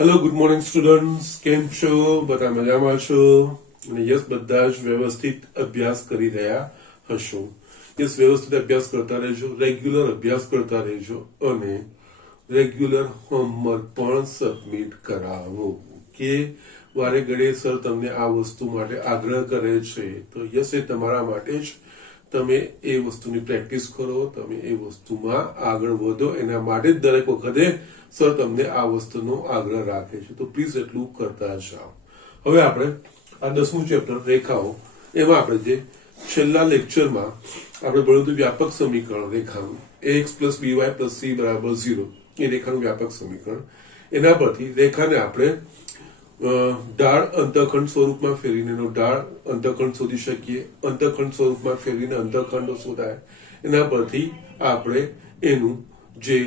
Hello good morning students, કેમ છો? બધા મજામાં છો? અને યસ, બધા જ વ્યવસ્થિત અભ્યાસ કરી રહ્યા હશો. યસ, વ્યવસ્થિત અભ્યાસ કરતા રહેજો, રેગ્યુલર અભ્યાસ કરતા રહેજો અને રેગ્યુલર હોમવર્ક પણ સબમિટ કરાવો. કે વારે ઘડીએ સર તમને આ વસ્તુ માટે આગ્રહ કરે છે તો યસ, એ તમારા માટે જ. તમે એ વસ્તુની પ્રેક્ટિસ કરો, તમે એ વસ્તુમાં આગળ વધો, એના માટે જ દરેક વખતે સર તમને આ વસ્તુનો આગ્રહ રાખે છે. તો પ્લીઝ એટલું કરતા જાઓ. હવે આપણે આ 10મું ચેપ્ટર રેખાઓ, એમાં આપણે જે છેલ્લા લેક્ચરમાં આપણે ભણ્યું હતું વ્યાપક સમીકરણ રેખાનું ax plus by plus c બરાબર 0, એ રેખાનું વ્યાપક સમીકરણ. એના પરથી રેખાને આપણે ઢાળ અંતઃખંડ સ્વરૂપમાં ફેરવીને એનો ઢાળ અંતઃખંડ શોધી શકીએ. અંતઃખંડ સ્વરૂપમાં ફેરવીને અંતઃખંડો શોધાય. એના પરથી આપણે એનું જે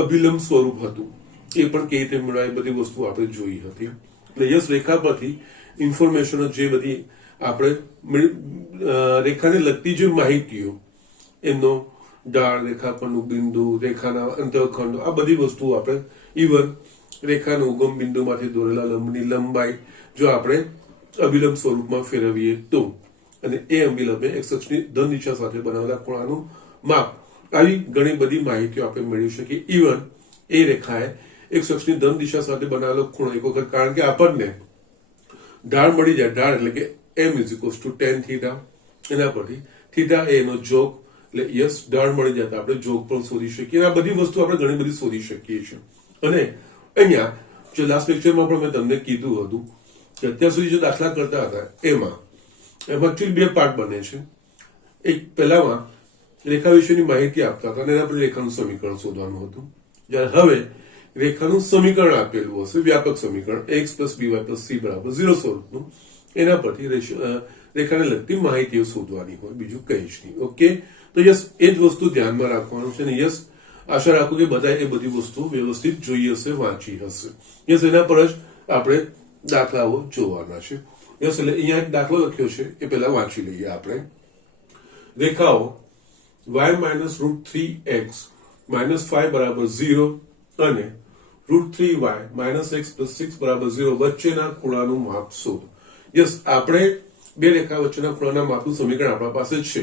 અભિલંબ સ્વરૂપ હતું એ પણ કેવી રીતે મેળવાય, બધી વસ્તુ આપણે જોઈ હતી. એટલે યસ, રેખા પરથી ઇન્ફોર્મેશન જે બધી આપણે રેખાને લગતી જે માહિતીઓ, એમનો ઢાળ, રેખા પરનું બિંદુ, રેખાના અંતઃખંડો, આ બધી વસ્તુઓ આપણે ઇવન રેખાના ઉગમ બિંદુમાંથી દોરેલા લંબની લંબાઈ જો આપણે અભિલંબ સ્વરૂપમાં ફેરવીએ તો, અને એ અભિલંબે x અક્ષની ધન દિશા સાથે બનાવેલા ખૂણાનું માપ, આવી ઘણી બધી માહિતીઓ આપણે મેળવી શકીએ. ઇવન એ રેખાએ x અક્ષની ધન દિશા સાથે બનાવેલો ખૂણો એક વખત, કારણ કે આપણને ઢાળ મળી જાય, ઢાળ એટલે કે m tan થીટા, એના પરથી થીટા એ એનો જોગ, એટલે યસ, ઢાળ મળી જાય તો આપણે જોગ પણ શોધી શકીએ. આ બધી વસ્તુ આપણે ઘણી બધી શોધી શકીએ છીએ. અને અહીંયા જે લાસ્ટ લેક્ચરમાં પણ મેં તમને કીધું હતું કે અત્યાર સુધી જે દાખલા કરતા હતા એમાં એકચ્યુઅલી બે પાર્ટ બને છે. એક પહેલામાં રેખા વિશેની માહિતી આપતા હતા અને એના પર રેખાનું સમીકરણ શોધવાનું હતું. જ્યારે હવે રેખાનું સમીકરણ આપેલું હશે, વ્યાપક સમીકરણ x plus by plus c બરાબર 0 સ્વરૂપનું, એના પરથી રેખાને લગતી માહિતીઓ શોધવાની હોય, બીજું કંઈ જ નહીં. ઓકે, તો યસ, એ જ વસ્તુ ધ્યાનમાં રાખવાનું છે. અને યસ, આશા રાખું કે બધા એ બધી વસ્તુ વ્યવસ્થિત જોઈ હશે, વાંચી હશે. યસ, એના પર જ આપણે દાખલાઓ જોવાના છે. યસ, એટલે અહીંયા એક દાખલો લખ્યો છે, એ પહેલા વાંચી લઈએ આપણે. રેખાઓ y માઇનસ √3x માઇનસ 5 બરાબર 0 અને √3y માઇનસ x પ્લસ 6 બરાબર 0 વચ્ચેના ખૂણાનું માપ શોધો. યસ, આપણે બે રેખા વચ્ચેના ખૂણાના માપનું સમીકરણ આપણા પાસે જ છે.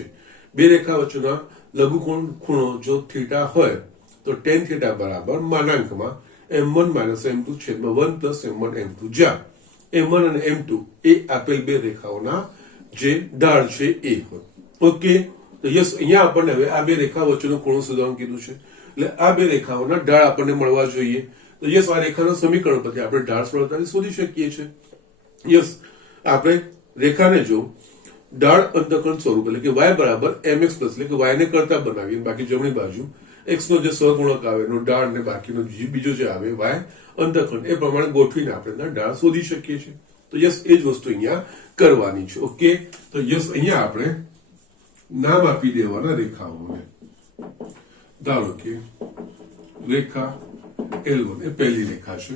બે રેખા વચ્ચેના લઘુકોણ ખૂણો જો થીટા હોય તો tan થીટા બરાબર માનાંકમાં m1 માઇનસ m2 છેદમાં 1 પ્લસ m1 m2, જ્યાં m1 અને m2 એ આપેલ બે રેખાઓના જે ઢાળ છે એ હોય. ઓકે, તો યસ, અહીંયા આપણને હવે આ બે રેખા વચ્ચેનો ખૂણો શોધવાનું કીધું છે. એટલે આ બે રેખાઓના ઢાળ આપણને મળવા જોઈએ. તો યસ, આ રેખાના સમીકરણ પરથી આપણે ઢાળ સરળતાથી શોધી શકીએ છીએ. યસ, આપણે રેખાને જો ઢાળ અંતઃખંડ સ્વરૂપ એટલે કે y બરાબર mx પ્લસ, એટલે કે y ને કરતા બનાવીએ, બાકી જમણી બાજુ x નો જે સહગુણક આવે એનો ઢાળ ને બાકીનો બીજો જે આવે y અંતઃખંડ, એ પ્રમાણે ગોઠવીને આપણે ઢાળ શોધી શકીએ છીએ. તો યસ, એ જ વસ્તુ અહીંયા કરવાની છે. ઓકે, તો યસ, અહીંયા આપણે નામ આપી દેવાના રેખાઓને. ધારો કે રેખા L1 એ પહેલી રેખા છે,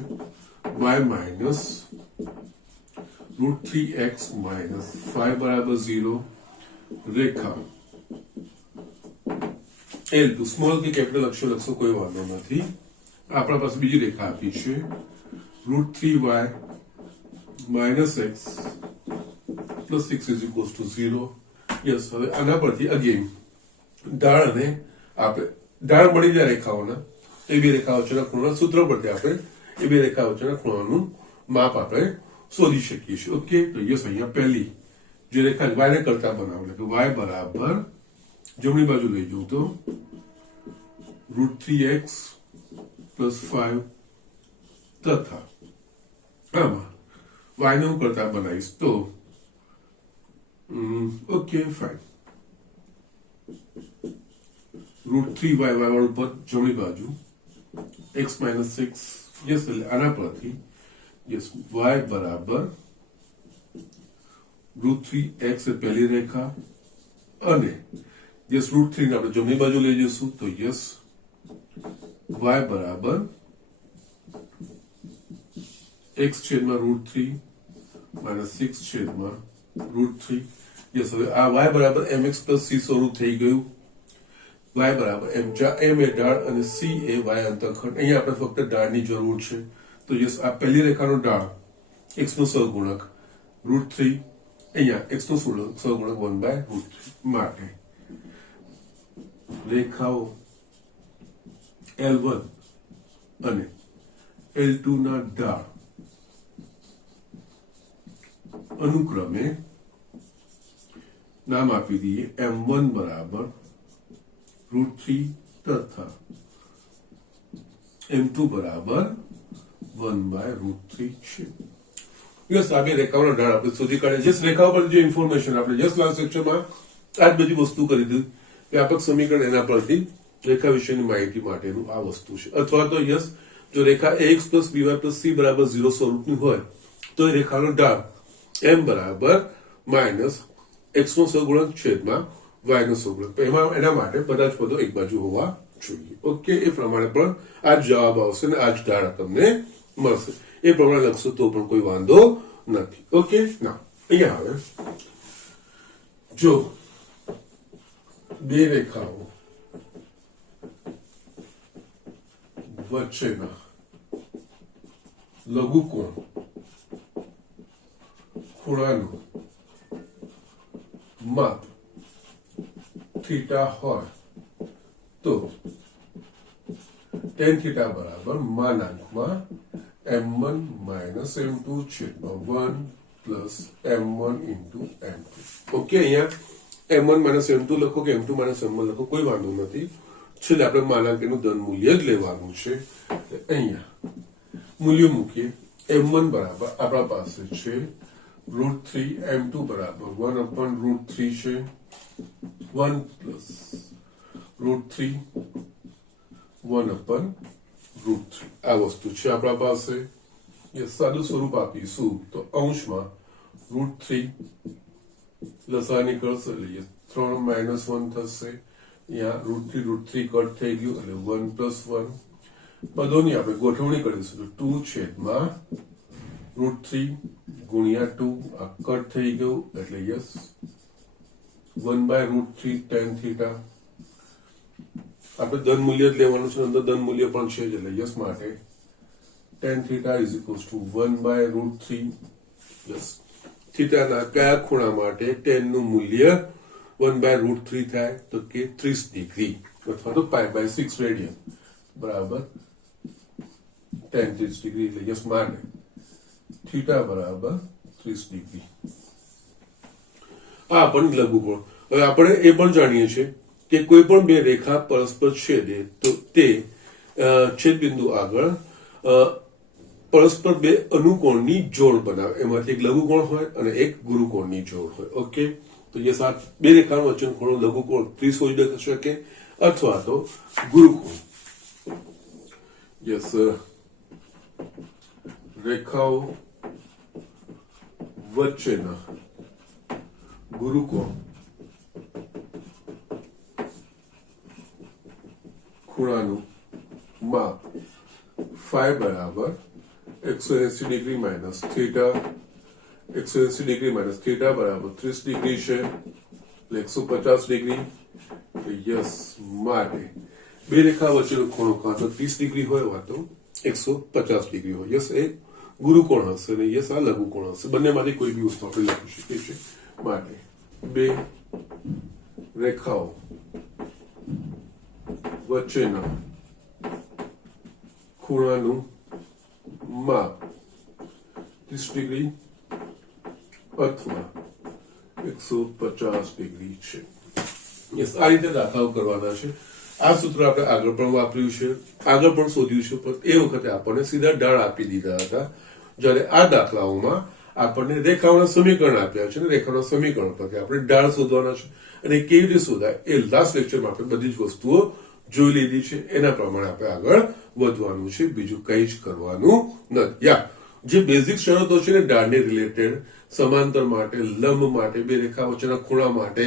y માઇનસ √3x માઇનસ 5 બરાબર 0. રેખા L2 સ્મોલ કે કેપિટલ અક્ષર લખશો, કોઈ વાંધો નથી. આપણા પાસે બીજી રેખા આપી છે √3y minus x plus 6 0. Yes, હવે આના પરથી અગેન ઢાળ અને આપણે ઢાળ મળી જાય રેખાઓના, એ બે રેખા વચ્ચેના ખૂણાના સૂત્ર પરથી આપણે એ બે રેખા વચ્ચેના ખૂણાનું માપ આપણે શોધી શકીએ છીએ. ઓકે, તો યસ, અહીંયા પહેલી જે રેખા y ને કરતા બનાવો, એટલે કે y બરાબર જમણી બાજુ લઈ જવું તો √3x પ્લસ 5 તથા આમાં y ને હું કરતા બનાવીશ તો ઓકે ફાઇન, √3y વાળું પદ જમણી બાજુ x માઇનસ 6. યસ, એટલે આના પરથી યસ, y બરાબર √3x એ પહેલી રેખા અને યસ √3 ને આપણે જમણી બાજુ લઈ જઈશું તો યસ, y બરાબર x છેદમાં √3 માઇનસ 6 છેદમાં √3. યસ, હવે આ y બરાબર mx પ્લસ c સ્વરૂપ થઈ ગયું. y બરાબર m, જ્યાં m એ ઢાળ અને c એ y અંતઃખંડ. અહીંયા આપણે ફક્ત ઢાળની જરૂર છે. તો યસ આ પહેલી રેખાનો ઢાળ x નો સહગુણક √3, અહીંયા x નો સહગુણક 1/√3 માટે રેખાઓ L1 અને L2 ના ઢાળ અનુક્રમે નામ આપી દઈએ M1 બરાબર √3 તથા M2 બરાબર 1/√3 છે. યસ આ બે રેખાઓના ઢાળ આપણે શોધી કાઢ્યા. જસ્ટ રેખાઓ પર જે ઇન્ફોર્મેશન આપણે જસ્ટ લાસ્ટ લેક્ચરમાં આ જ બધી વસ્તુ કરી દીધી. વ્યાપક સમીકરણ એના પરથી રેખા વિશેની માહિતી માટેનું આ વસ્તુ છે. અથવા તો યસ જો રેખા ax + by + c બરાબર 0 સ્વરૂપની હોય તો એ રેખાનો ઢાળ m બરાબર માઇનસ x નો સહગુણક છેદમાં y નો સહગુણક. એમાં એના માટે બધા જ પદો એક બાજુ હોવા જોઈએ. ઓકે, એ પ્રમાણે પણ આ જ જવાબ આવશે ને આ જ ઢાળ તમને મળશે. એ પ્રમાણે લખશો તો પણ કોઈ વાંધો નથી. ઓકે, ના અહીંયા હવે જો બે રેખાઓ વચ્ચેના લઘુકોણ ખૂણાનું માપ થીટા હોય તો tan થીટા બરાબર માનાંકમાં m1 - m2 છેદમાં 1 + m1 × m2. ઓકે, અહીંયા m1 - m2 લખો કે m2 - m1 લખો કોઈ વાંધો નથી. છેલ્લે આપણે માનાંકનું ધન મૂલ્ય જ લેવાનું છે. અહીંયા મૂલ્ય મૂકીએ. m1 બરાબર આપણા પાસે છે √3, m2 બરાબર 1/√3 છે, 1 + √3 1/√3 આ વસ્તુ છે આપણા પાસે. એ સાદું સ્વરૂપ આપીશું તો અંશમાં √3 લસા નીકળશે એટલે 3 - 1 થશે. અહીંયા √3 કટ થઈ ગયું એટલે 1 + 1 પદોની આપણે ગોઠવણી કરીશું તો 2 છેદમાં √3 ગુણ્યા 2 આ કટ થઈ ગયું એટલે યસ 1/√3 tan થીટા. આપણે ધન મૂલ્ય જ લેવાનું છે, અંદર ધન મૂલ્ય પણ છે એટલે યસ માટે tan થીટા = 1/√3. યસ થીટાના કયા ખૂણા માટે tan નું મૂલ્ય 1/√3 થાય તો કે 30 ડિગ્રી અથવા તો π/6 રેડિયન બરાબર tan 30 ડિગ્રી એટલે યસ માટે થીટા બરાબર 30 ડિગ્રી. આ પણ લઘુકોણ. હવે આપણે એ પણ જાણીએ છીએ કે કોઈ પણ બે રેખા પરસ્પર છેદે તો તે છેદબિંદુ આગળ પરસ્પર બે અનુકોણની જોડ બનાવે. એમાંથી એક લઘુકોણ હોય અને એક ગુરુકોણની જોડ હોય. ઓકે, તો યસ આ બે રેખાનો વચ્ચેનો ખૂણો લઘુકોણ 30 હોઈ શકે અથવા તો ગુરુકોણ. યસ રેખાઓ વચ્ચેના ગુરુકોણ ખૂણાનું માપ phi બરાબર 180 degree minus theta, 180 degree minus theta બરાબર 30 ડિગ્રી છે એટલે 150 ડિગ્રી. યસ માટે બે રેખા વચ્ચેનો ખૂણો કાં તો 30 ડિગ્રી હોય અથવા તો 150 ડિગ્રી હોય. યસ એ ગુરુકોણ હશે અને યસ આ લઘુકોણ હશે. બંનેમાંથી કોઈ બી વસ્તુ આપણે લખી શકીએ છીએ. માટે બે રેખાઓ વચ્ચેના ખૂણાનું માપ 30 ડિગ્રી અથવા 150 ડિગ્રી છે. યસ આ રીતે દાખલાઓ કરવાના છે. આ સૂત્ર આપણે આગળ પણ વાપર્યું છે, આગળ પણ શોધ્યું છે, પણ એ વખતે આપણને સીધા ઢાળ આપી દીધા હતા. જ્યારે આ દાખલાઓમાં આપણને રેખાઓના સમીકરણ આપ્યા છે અને રેખાઓના સમીકરણ પરથી આપણે ઢાળ શોધવાના છે. અને કેવી રીતે શોધાય એ લાસ્ટ લેક્ચરમાં આપણે બધી જ વસ્તુઓ જોઈ લીધી છે. એના પ્રમાણે આપણે આગળ વધવાનું છે, બીજું કંઈ જ કરવાનું નથી. યા જે બેઝિક શરતો છે ને ઢાળને રિલેટેડ, સમાંતર માટે, લંબ માટે, બે રેખા વચ્ચેના ખૂણા માટે,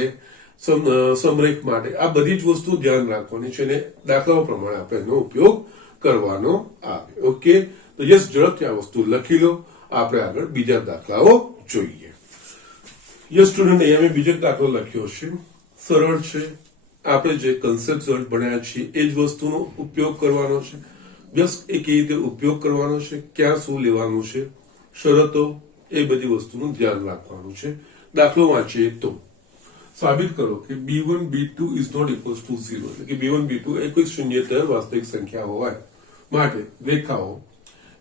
સમરેખ માટે, આ બધી જ વસ્તુ ધ્યાન રાખવાની છે અને દાખલાઓ પ્રમાણે આપણે એનો ઉપયોગ કરવાનો આવે. ઓકે, તો યસ ઝડપથી આ વસ્તુ લખી લો. આપણે આગળ બીજા દાખલાઓ જોઈએ. યસ સ્ટુડન્ટ, અહીંયા મેં બીજો દાખલો લખ્યો છે, સરળ છે. આપણે જે કન્સેપ્ટ ભણ્યા છીએ એ જ વસ્તુનો ઉપયોગ કરવાનો છે. યસ એ કેવી રીતે ઉપયોગ કરવાનો છે, ક્યાં શું લેવાનું છે, શરતો, એ બધી વસ્તુનું ધ્યાન રાખવાનું છે. દાખલો વાંચીએ તો સાબિત કરો કે b1 b2 is not equals to 0, એટલે કે b1 b2 એ કોઈ શૂન્યેતર વાસ્તવિક સંખ્યા હોય માટે રેખાઓ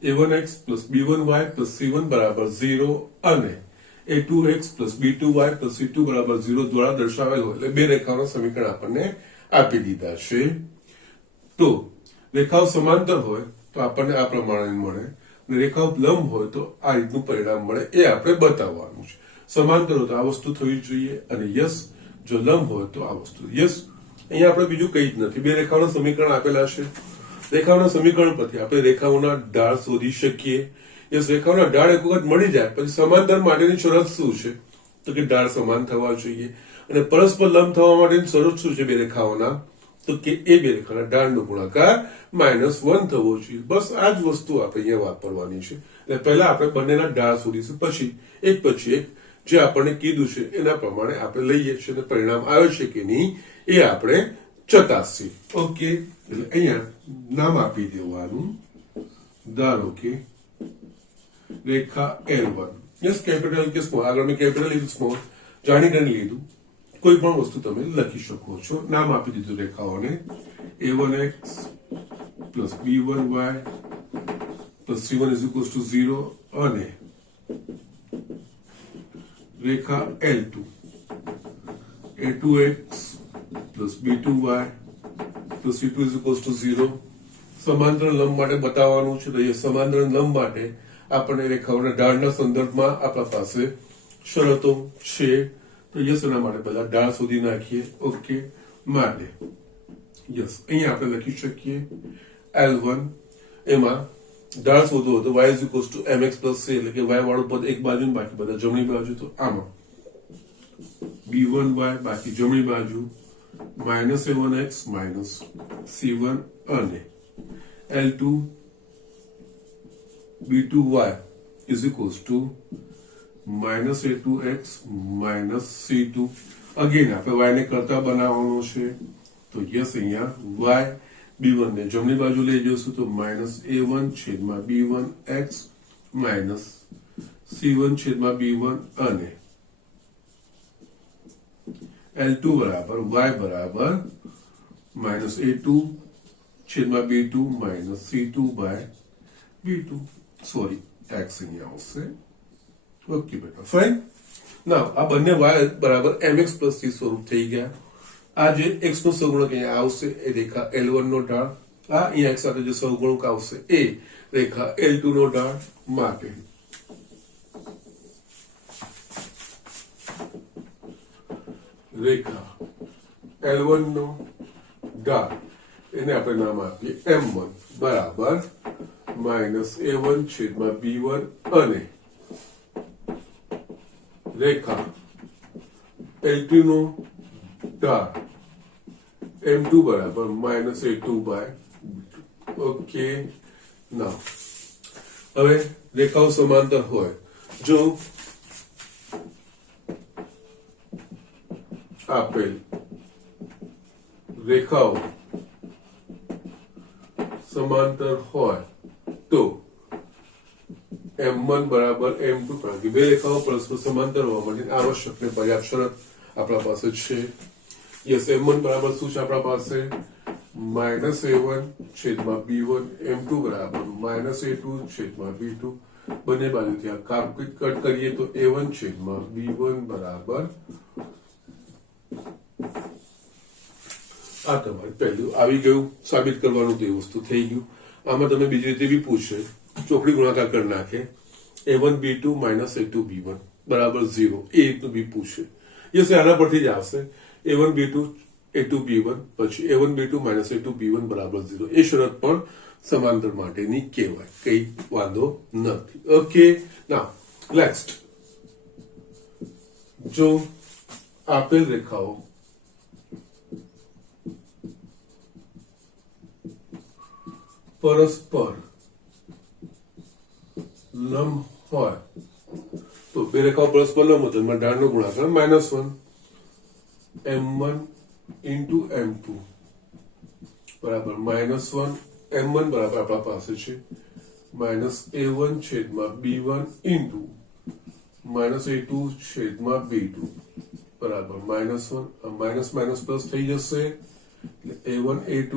a1x plus b1y plus c1 બરાબર 0 અને a2x plus b2y plus c2 બરાબર 0 દ્વારા દર્શાવેલ હોય, એટલે બે રેખાઓના સમીકરણ આપણને આપી દીધા છે. તો રેખાઓ સમાંતર હોય તો આપણને આ પ્રમાણે મળે, અને રેખાઓ લંબ હોય તો આ રીતનું પરિણામ મળે. એ આપણે બતાવવાનું છે. સમાંતર હોય તો આ વસ્તુ થવી જોઈએ, અને યસ જો લંબ હોય તો આ વસ્તુ. યસ અહીંયા આપણે બીજું કંઈ જ નથી, બે રેખાઓના સમીકરણ આપેલા છે. રેખાઓના સમીકરણ પરથી આપણે રેખાઓના ઢાળ શોધી શકીએ. યસ રેખાઓના ઢાળ એક વખત મળી જાય પછી સમાંતર માટેની શરત શું છે, તો કે ઢાળ સમાન થવા જોઈએ. અને પરસ્પર લંબ થવા માટેની શરત શું છે બે રેખાઓના, તો કે એ બે રેખાના ઢાળનો ગુણાકાર -1 થવો જોઈએ. બસ આ જ વસ્તુ આપણે અહીંયા વાપરવાની છે. એટલે પહેલા આપણે બંનેના ઢાળ શોધીશું, પછી એક જે આપણને કીધું છે એના પ્રમાણે આપણે લઈએ છીએ, અને પરિણામ આવે છે કે નહીં એ આપણે ચકાસીએ. ઓકે, એટલે અહીંયા નામ આપી દેવાનું. ધારો કે રેખા L1, યસ કેપિટલ કે સ્મોલ, આગળ મેં કેપિટલ લીધું, સ્મોલ જાણી કરીને લીધું, કોઈ પણ વસ્તુ તમે લખી શકો છો. નામ આપી દીધું રેખાઓને a1x plus b1y plus c1 is equals to 0 અને રેખા L2 a2x plus b2y plus c2 is equals to 0. સમાંતર લંબ માટે બતાવવાનું છે. તો એ સમાંતર લંબ માટે આપણને રેખાઓના ઢાળના સંદર્ભમાં આપણા પાસે શરતો છે. તો યસ એના માટે બધા ઢાળ શોધી નાખીએ. ઓકે, માટે યસ અહીંયા આપણે લખી શકીએ L1, એમાં ઢાળ શોધવો તો y is equals to mx plus c, એટલે કે y વાળું પદ એક બાજુ ને બાકી બધા જમણી બાજુ. તો આમાં b1y બાકી જમણી બાજુ -a1x c1 અને L2 b2y is equals to -a2x c2. Again આપણે y ને કરતા બનાવવાનો છે. તો યસ અહીંયા y b1 ને જમણી બાજુ લઈ જશું તો -a1 છેદમાં b1x c1 છેદમાં b1 અને L2 બરાબર y બરાબર -a2 છેદમાં b2 c2 by b2. Sorry, x અહીંયા આવશે. ઓકે બેટા, ફાઇન. નાઉ આ બંને y બરાબર mx plus c સ્વરૂપ થઈ ગયા. આ જે x નો સહગુણક અહીંયા આવશે એ રેખા L1 નો ઢાળ, આ અહીંયા x સાથે જે સહગુણક આવશે એ રેખા L2 નો ઢાળ માટે રેખા L1 નો ઢાળ એને આપણે નામ આપીએ m1 બરાબર -a1 છેદમાં b1 અને રેખા L2 નો ઢાળ m2 બરાબર -a2 બાય b2. ઓકે, નાઉ હવે રેખાઓ સમાંતર હોય, જો આપેલ રેખાઓ સમાંતર હોય તો m1 બરાબર m2, કારણ કે બે રેખાઓ પરસ્પર સમાંતર હોવા માટે આવશ્યક ને પર્યાપ્ત શરત આપણા પાસે છે. યસ, m1 બરાબર શું છે આપણા પાસે -a1 છેદમાં b1, m2 બરાબર -a2 છેદમાં b2. બંને બાજુથી આ કાપ કટ કરીએ તો a1 છેદમાં b1 બરાબર આ તમારે પહેલું આવી ગયું. સાબિત કરવાનું તે વસ્તુ થઈ ગયું. આમાં તમે બીજી રીતે બી પૂછે, ચોકડી ગુણાકાર કરી નાખે a1 b2 -a2 b1 બરાબર 0, એ રીતનું બી પૂછે. યસ, આના પરથી જ આવશે a1 b2 a2 b1 પછી a1 b2 -a2 b1 બરાબર 0. એ શરત પણ સમાંતર માટેની કહેવાય, કઈ વાંધો નથી. ઓકે, નાઉ નેક્સ્ટ, જો આપેલ રેખાઓ પરસ્પર લંબ હોય તો બે રેખાઓ પરસ્પર લંબ હોય તો એમાં ઢાળનો ગુણાકાર -1 m1 into m2 બરાબર -1 m1 બરાબર આપણા પાસે છે -a1 છેદમાં b1 ઇન્ટુ -a2 છેદમાં b2 બરાબર -1 માઇનસ માઇનસ પ્લસ થઈ જશે એટલે a1 a2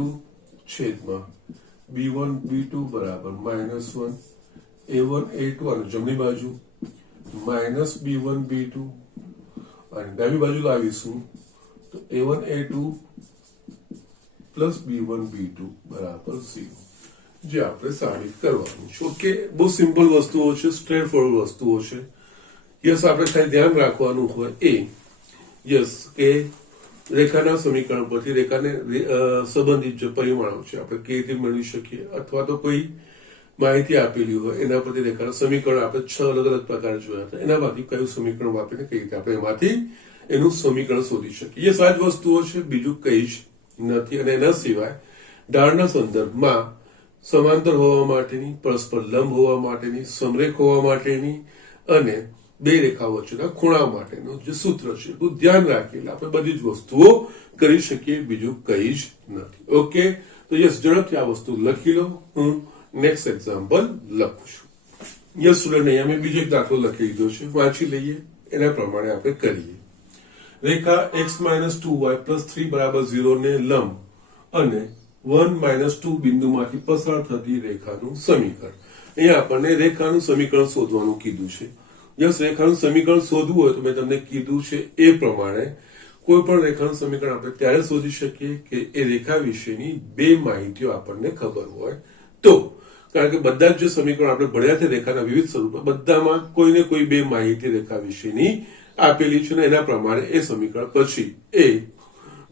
છેદમાં b1 b2 બરાબર -1 a1 a2 અને જમણી બાજુ -b1 b2 અને ડાબી બાજુ લાવીશું તો a1 a2 plus b1 b2 બરાબર 0 જે આપણે સાબિત કરવાનું છે ઓકે બહુ સિમ્પલ વસ્તુઓ છે સ્ટ્રેટ ફોરવર્ડ વસ્તુઓ છે યસ આપણે ખાલી ધ્યાન રાખવાનું હોય યસ કે રેખાના સમીકરણ પરથી રેખાને સંબંધિત જે પરિમાણો છે આપણે કેવી રીતે મેળવી શકીએ અથવા તો કોઈ માહિતી આપેલી હોય એના પરથી રેખાના સમીકરણ આપણે 6 અલગ અલગ પ્રકાર જોયા હતા એનામાંથી કયું સમીકરણ વાપરીને કઈ રીતે આપણે એમાંથી એનું સમીકરણ શોધી શકીએ યસ આ જ વસ્તુઓ છે બીજું કઈ જ નથી અને એના સિવાય ઢાળના સંદર્ભમાં સમાંતર હોવા માટેની પરસ્પર લંબ હોવા માટેની સમરેખ હોવા માટેની અને બે રેખા વચ્ચેના ખૂણા માટેનું જે સૂત્ર છે એટલું ધ્યાન રાખીને આપણે બધી જ વસ્તુઓ કરી શકીએ બીજું કઈ જ નથી ઓકે તો યસ ઝડપથી આ વસ્તુ લખી લો હું નેક્સ્ટ એક્ઝામ્પલ લખું છું યસ સ્ટુડન્ટ અહીંયા મેં બીજો એક દાખલો લખી લીધો છે વાંચી લઈએ એના પ્રમાણે આપણે કરીએ રેખા x - 2y + 3 બરાબર 0 ને લંબ અને 1 - 2 બિંદુમાંથી પસાર થતી રેખાનું સમીકરણ અહીંયા આપણને રેખાનું સમીકરણ શોધવાનું કીધું છે યસ રેખાનું સમીકરણ શોધવું હોય તો મેં તમને કીધું છે એ પ્રમાણે કોઈ પણ રેખાનું સમીકરણ આપણે ત્યારે શોધી શકીએ કે એ રેખા વિશેની બે માહિતીઓ આપણને ખબર હોય તો કારણ કે બધા જ જે સમીકરણ આપણે ભણ્યા છે રેખાના વિવિધ સ્વરૂપો બધામાં કોઈને કોઈ બે માહિતી રેખા વિશેની આપેલી છે ને એના પ્રમાણે એ સમીકરણ પછી એ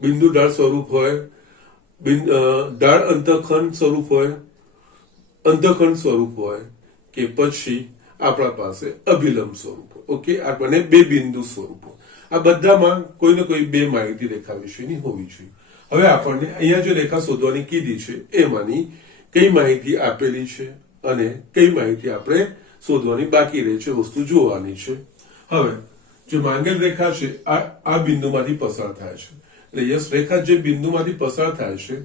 બિંદુ ઢાળ સ્વરૂપ હોય ઢાળ અંતઃખંડ સ્વરૂપ હોય અંતઃખંડ સ્વરૂપ હોય કે પછી આપણા પાસે અભિલંબ સ્વરૂપ ઓકે આપણને બે બિંદુ સ્વરૂપો આ બધામાં કોઈ ને કોઈ બે માહિતી રેખા વિશેની હોવી જોઈએ હવે આપણને અહીંયા જે રેખા શોધવાની કીધી છે એમાંની કઈ માહિતી આપેલી છે અને કઈ માહિતી આપણે શોધવાની બાકી રહે છે વસ્તુ જોવાની છે હવે જે માંગેલ રેખા છે આ બિંદુમાંથી પસાર થાય છે એટલે યસ રેખા જે બિંદુમાંથી પસાર થાય છે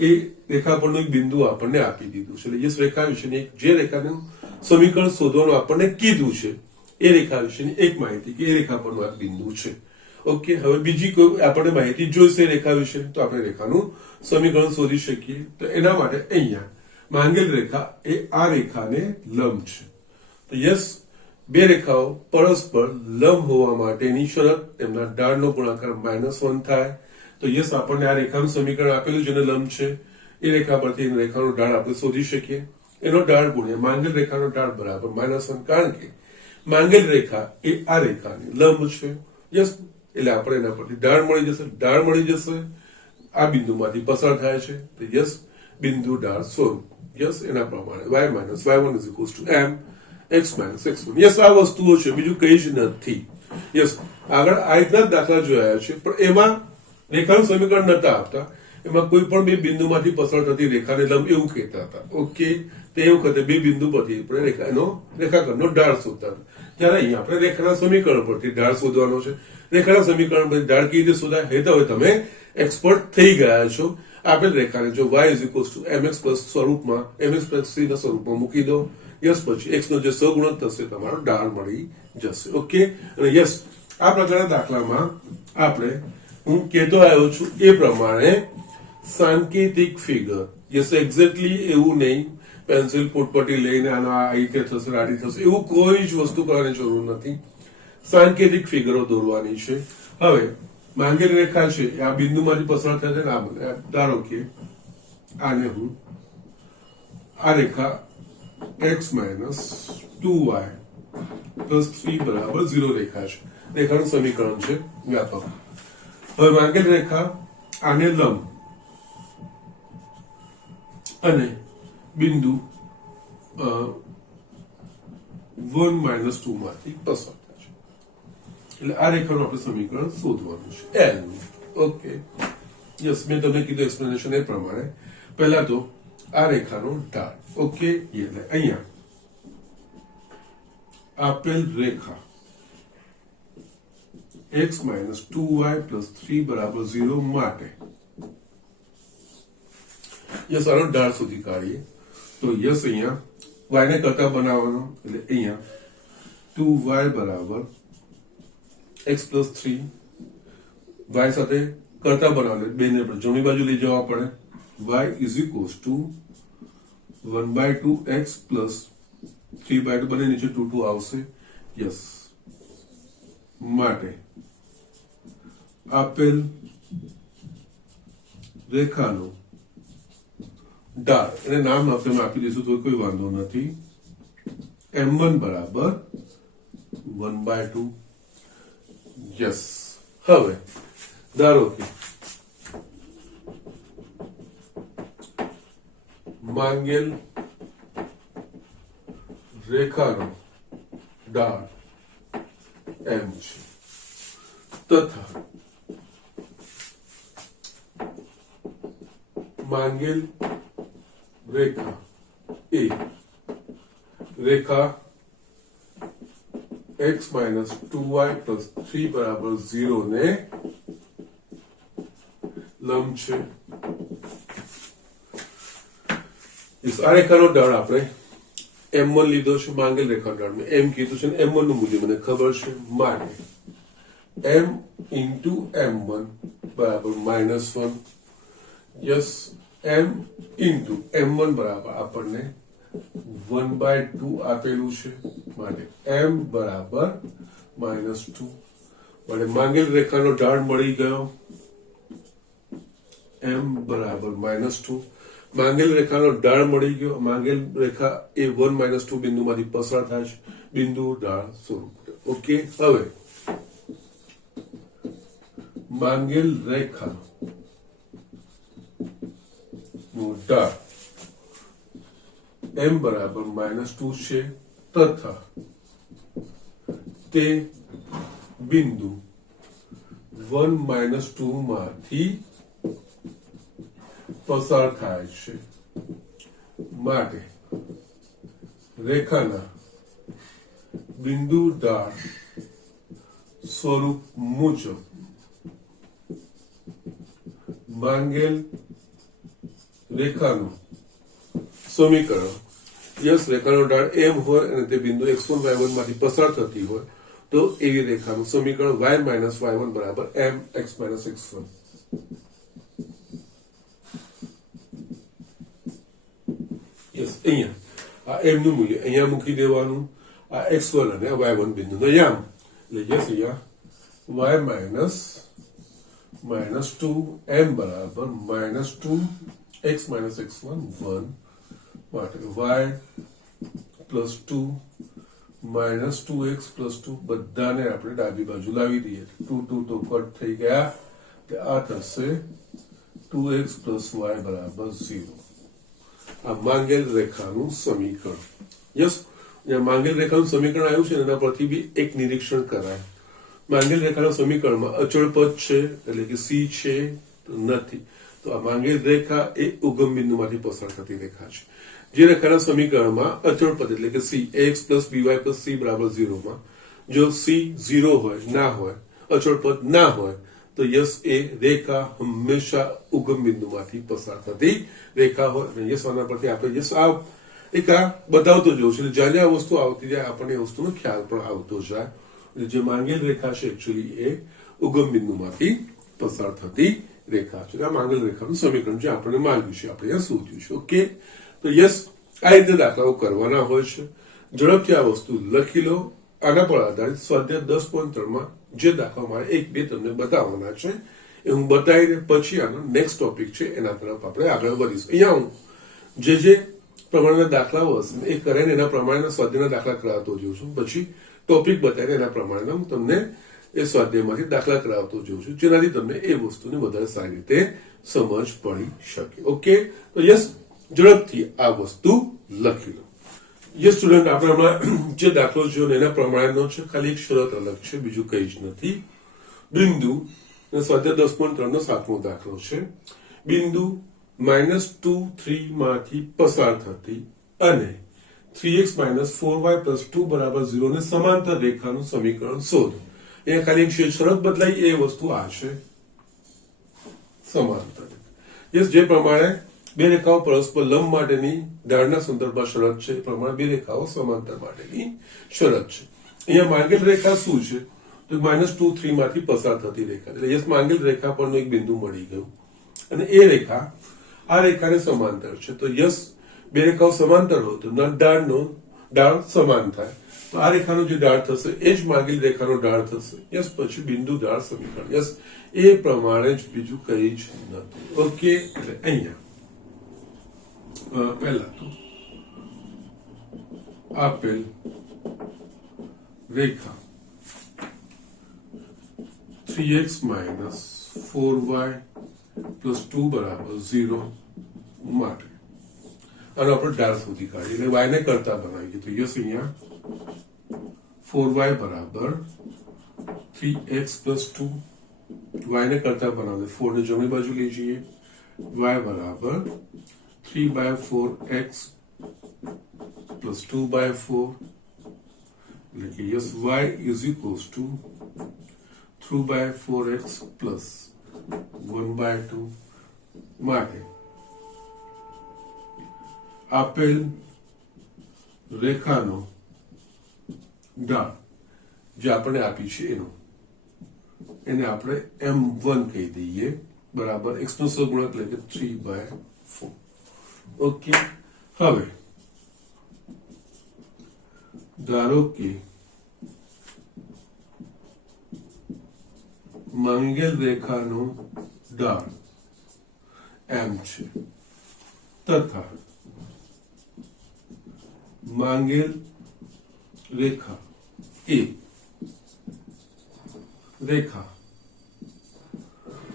એ રેખા પરનું એક બિંદુ આપણને આપી દીધું છે એટલે યસ રેખા વિશેની જે રેખાનું સમીકરણ શોધવાનું આપણને કીધું છે એ રેખા વિશેની એક માહિતી કે એ રેખા પરનું એક બિંદુ છે ઓકે હવે બીજી કોઈ આપણને માહિતી જોઈશે રેખા વિશે તો આપણે રેખાનું સમીકરણ શોધી શકીએ તો એના માટે અહીંયા માંગેલ રેખા એ આ રેખાને લંબ છે તો યસ બે રેખાઓ પરસ્પર લંબ હોવા માટેની શરત તેમના ઢાળનો ગુણાકાર -1 થાય તો યસ આપણને આ રેખાનું સમીકરણ આપેલું જેને લંબ છે એ રેખા પરથી રેખાનો ઢાળ આપણે શોધી શકીએ એનો ઢાળ ગુણ્યા માંગેલ રેખાનો ઢાળ બરાબર -1 કારણ કે માંગેલ રેખા એ આ રેખાની લંબ છે યસ એટલે આપણે એના પરથી ઢાળ મળી જશે આ બિંદુમાંથી પસાર થાય છે તો યસ બિંદુ ઢાળ સ્વરૂપ યસ એના પ્રમાણે y - y1 = m x - x1 yes આ વસ્તુઓ છે બીજું કઈ જ નથી યસ આગળ આ રીતના દાખલા જોયા છે પણ એમાં રેખાનું સમીકરણ નતા આપતા એમાં કોઈ પણ બે બિંદુમાંથી પસાર થતી રેખાને લંબ એવું કહેતા હતા ઓકે તે વખતે બે બિંદુ પરથી આપણે રેખાખંડનો ઢાળ શોધતા હતા ત્યારે અહીંયા આપણે રેખાના સમીકરણ પરથી ઢાળ શોધવાનો છે રેખાના સમીકરણ પરથી ઢાળ કેવી રીતે શોધાય એ તો હવે તમે એક્સપર્ટ થઈ ગયા છો આપેલ રેખાને જો y = mx પ્લસ સ્વરૂપમાં mx + c ના સ્વરૂપમાં મૂકી દો યસ પછી x નો જે સહગુણક થશે તમારો ઢાળ મળી જશે ઓકે અને યસ આ પ્રકારના દાખલામાં આપણે હું કહેતો આવ્યો છું એ પ્રમાણે સાંકેતિક ફિગર યસ એક્ઝેક્ટલી એવું નહીં પેન્સિલ પુટપટી લઈને આનો આ રીતે થશે આડી થશે એવું કોઈ જ વસ્તુ કરવાની જરૂર નથી સાંકેતિક ફિગરો દોરવાની છે હવે માંગેલ રેખા છે આ બિંદુમાંથી પસાર થાય છે ને ધારો કે આને હું આ રેખા x - 2y + 3 બરાબર 0 રેખા છે રેખાનું સમીકરણ છે વ્યાપક હવે માંગેલ રેખા આને લંબ અને બિંદુ 1 - 2 માંથી પસાર થાય છે એટલે આ રેખાનું આપણે સમીકરણ શોધવાનું છે l ઓકે યસ મેં તમને કીધું એક્સપ્લેનેશન એ પ્રમાણે પહેલા તો આ રેખાનો ઢાળ ઓકે એટલે અહીંયા આપેલ રેખા x - 2y + 3 = 0 માટે યસ આનો ઢાળ શોધી કાઢીએ તો યસ અહીંયા y ને કરતા બનાવવાનો એટલે અહીંયા 2y બરાબર x પ્લસ 3 y સાથે કરતા બનાવવાનો બેને જમણી બાજુ લઈ જવા પડે y is equals to 1/2x plus 3/2 બને નીચે 2 2 આવશે યસ માટે આપેલ રેખાનો ઢાળ એને નામ આપણે આપી દઈશું તો કોઈ વાંધો નથી m1 બરાબર 1/2 યસ હવે ધારો કે માંગેલ રેખાનો ઢાળ m છે તથા માંગેલ રેખા એ રેખા x માઇનસ 2y પ્લસ 3 બરાબર 0 ને લંબ છે આ રેખાનો ઢાળ આપણે m1 લીધો છે માંગેલ રેખાનો ઢાળ મેં m કીધું છે m1 નું મૂલ્ય મને ખબર છે માટે m ઇન્ટુ m1 બરાબર -1 યસ m ઇન્ટુ m1 બરાબર આપણને 1/2 આપેલું છે માટે m બરાબર -2 માટે માંગેલ રેખાનો ઢાળ મળી ગયો m બરાબર -2 માંગેલ રેખાનો ઢાળ મળી ગયો માંગેલ રેખા એ 1 -2 બિંદુમાંથી પસાર થાય છે બિંદુ ઢાળ સ્વરૂપ ઓકે હવે માંગેલ રેખા નું ઢાળ m બરાબર -2 છે તથા તે બિંદુ 1 -2 માંથી પસાર થાય છે માટે રેખાના બિંદુ ઢાળ સ્વરૂપ મુજબ માંગેલ રેખાનું સમીકરણ યસ રેખાનો ઢાળ m હોય અને તે બિંદુ x1 y1 માંથી પસાર થતી હોય તો એવી રેખાનું સમીકરણ y y1 બરાબર mx x1 યસ અહીંયા આ m નું મૂલ્ય અહીંયા મૂકી દેવાનું આ x1 અને y1 બિંદુનો યામ એટલે યસ અહીંયા y -2 m બરાબર -2 x x1 1 માટે y +2 -2x +2 બધાને આપણે ડાબી બાજુ લાવી દઈએ 2 2 તો કટ થઈ ગયા કે આ થશે 2x + y બરાબર 0 આ માંગેલ રેખાનું સમીકરણ યસ માંગેલ રેખાનું સમીકરણ આવ્યું છે એના પરથી બી એક નિરીક્ષણ કરાય માંગેલ રેખાના સમીકરણમાં અચળ પદ છે એટલે કે c છે નથી તો આ માંગેલ રેખા એ ઉગમ બિંદુમાંથી પસાર થતી રેખા છે જે રેખાના સમીકરણમાં અચળ પદ એટલે કે c ax + by + c બરાબર 0 માં જો c 0 હોય ના હોય અચળ પદ ના હોય તો યસ એ રેખા હંમેશા ઉગમ બિંદુમાંથી પસાર થતી રેખા હોય અને યસ આના પરથી આપણે યસ આ એક આ બતાવતો જવું છે જ્યારે આ વસ્તુ આવતી જાય આપણને એ વસ્તુનો ખ્યાલ પણ આવતો જાય જે માંગેલ રેખા છે એકચ્યુઅલી એ ઉગમ બિંદુમાંથી પસાર થતી રેખા છે આ માંગેલ રેખાનું સમીકરણ જે આપણને માંગ્યું છે આપણે અહીંયા શોધ્યું છે ઓકે તો યસ આ રીતે દાખલાઓ કરવાના હોય છે ઝડપથી આ વસ્તુ લખી લો આના પર આધારિત સ્વાધ્યાય 10.3 માં જે દાખલા મારે 1 2 તમને બતાવવાના છે એ હું બતાવીને પછી આનો નેક્સ્ટ ટોપિક છે એના તરફ આપણે આગળ વધીશું અહીંયા હું જે પ્રમાણેના દાખલાઓ હશે એ કરીને એના પ્રમાણેના સ્વાધ્યાયના દાખલા કરાવતો જોઉં છું પછી ટોપિક બતાવીને એના પ્રમાણે હું તમને એ સ્વાધ્યાયમાંથી દાખલા કરાવતો જોઉં છું જેનાથી તમને એ વસ્તુની વધારે સારી રીતે સમજ પડી શકે ઓકે તો યસ ઝડપથી આ વસ્તુ લખી લો યસ સ્ટુડન્ટ આપણે હમણાં જે દાખલો જોયો એના પ્રમાણેનો છે ખાલી એક શરત અલગ છે બીજું કંઈ જ નથી બિંદુ સ્વાધ્યાય 10.3 નો 7મો દાખલો છે બિંદુ -2 3 માંથી પસાર થતી અને 3x - 4y + 2 બરાબર 0 ને સમાંતર રેખાનું સમીકરણ શોધો એ ખાલી એક શરત બદલાઈ એ વસ્તુ આ છે સમાંતર યસ જે પ્રમાણે બે રેખાઓ પરસ્પર લંબ માટેની ઢાળના સંદર્ભમાં શરત છે, એ પ્રમાણે બે રેખાઓ સમાંતર માટેની શરત છે. અહીંયા માંગેલ રેખા શું છે? તો -2, 3 માંથી પસાર થતી રેખા, એટલે યસ માંગેલ રેખા પરનું એક બિંદુ મળી ગયું, અને એ રેખા આ રેખાને સમાંતર છે. તો યસ બે રેખાઓ સમાંતર હોય તો ઢાળ સમાન થાય, તો આ રેખાનો જે ઢાળ થશે એ જ માંગેલ રેખાનો ઢાળ થશે. યસ પછી બિંદુ ઢાળ સમીકરણ. યસ એ પ્રમાણે જ બીજું કઈ જ નથી. ઓકે, એટલે અહીંયા પહેલા તો આપેલ રેખા 3x - 4y + 2 = 0 માટે અને આપણે ઢાળ શોધી કાઢી, એટલે y ને કરતા બનાવીએ. તો યસ અહીંયા 4y = 3x + 2, y ને કરતા બનાવીએ, 4 ને જમણી બાજુ લઈ જઈએ, y = 3/4x + 2/4, એટલે કે યસ y = 3/4x + 1/2 માટે આપેલ રેખાનો ઢાળ જે આપણે આપી છે એને આપણે m1 કહી દઈએ, બરાબર x નો સહગુણક એટલે કે 3/4. ઓકે, હવે ધારો કે માંગેલ રેખાનો ઢાળ m છે તથા માંગેલ રેખા રેખા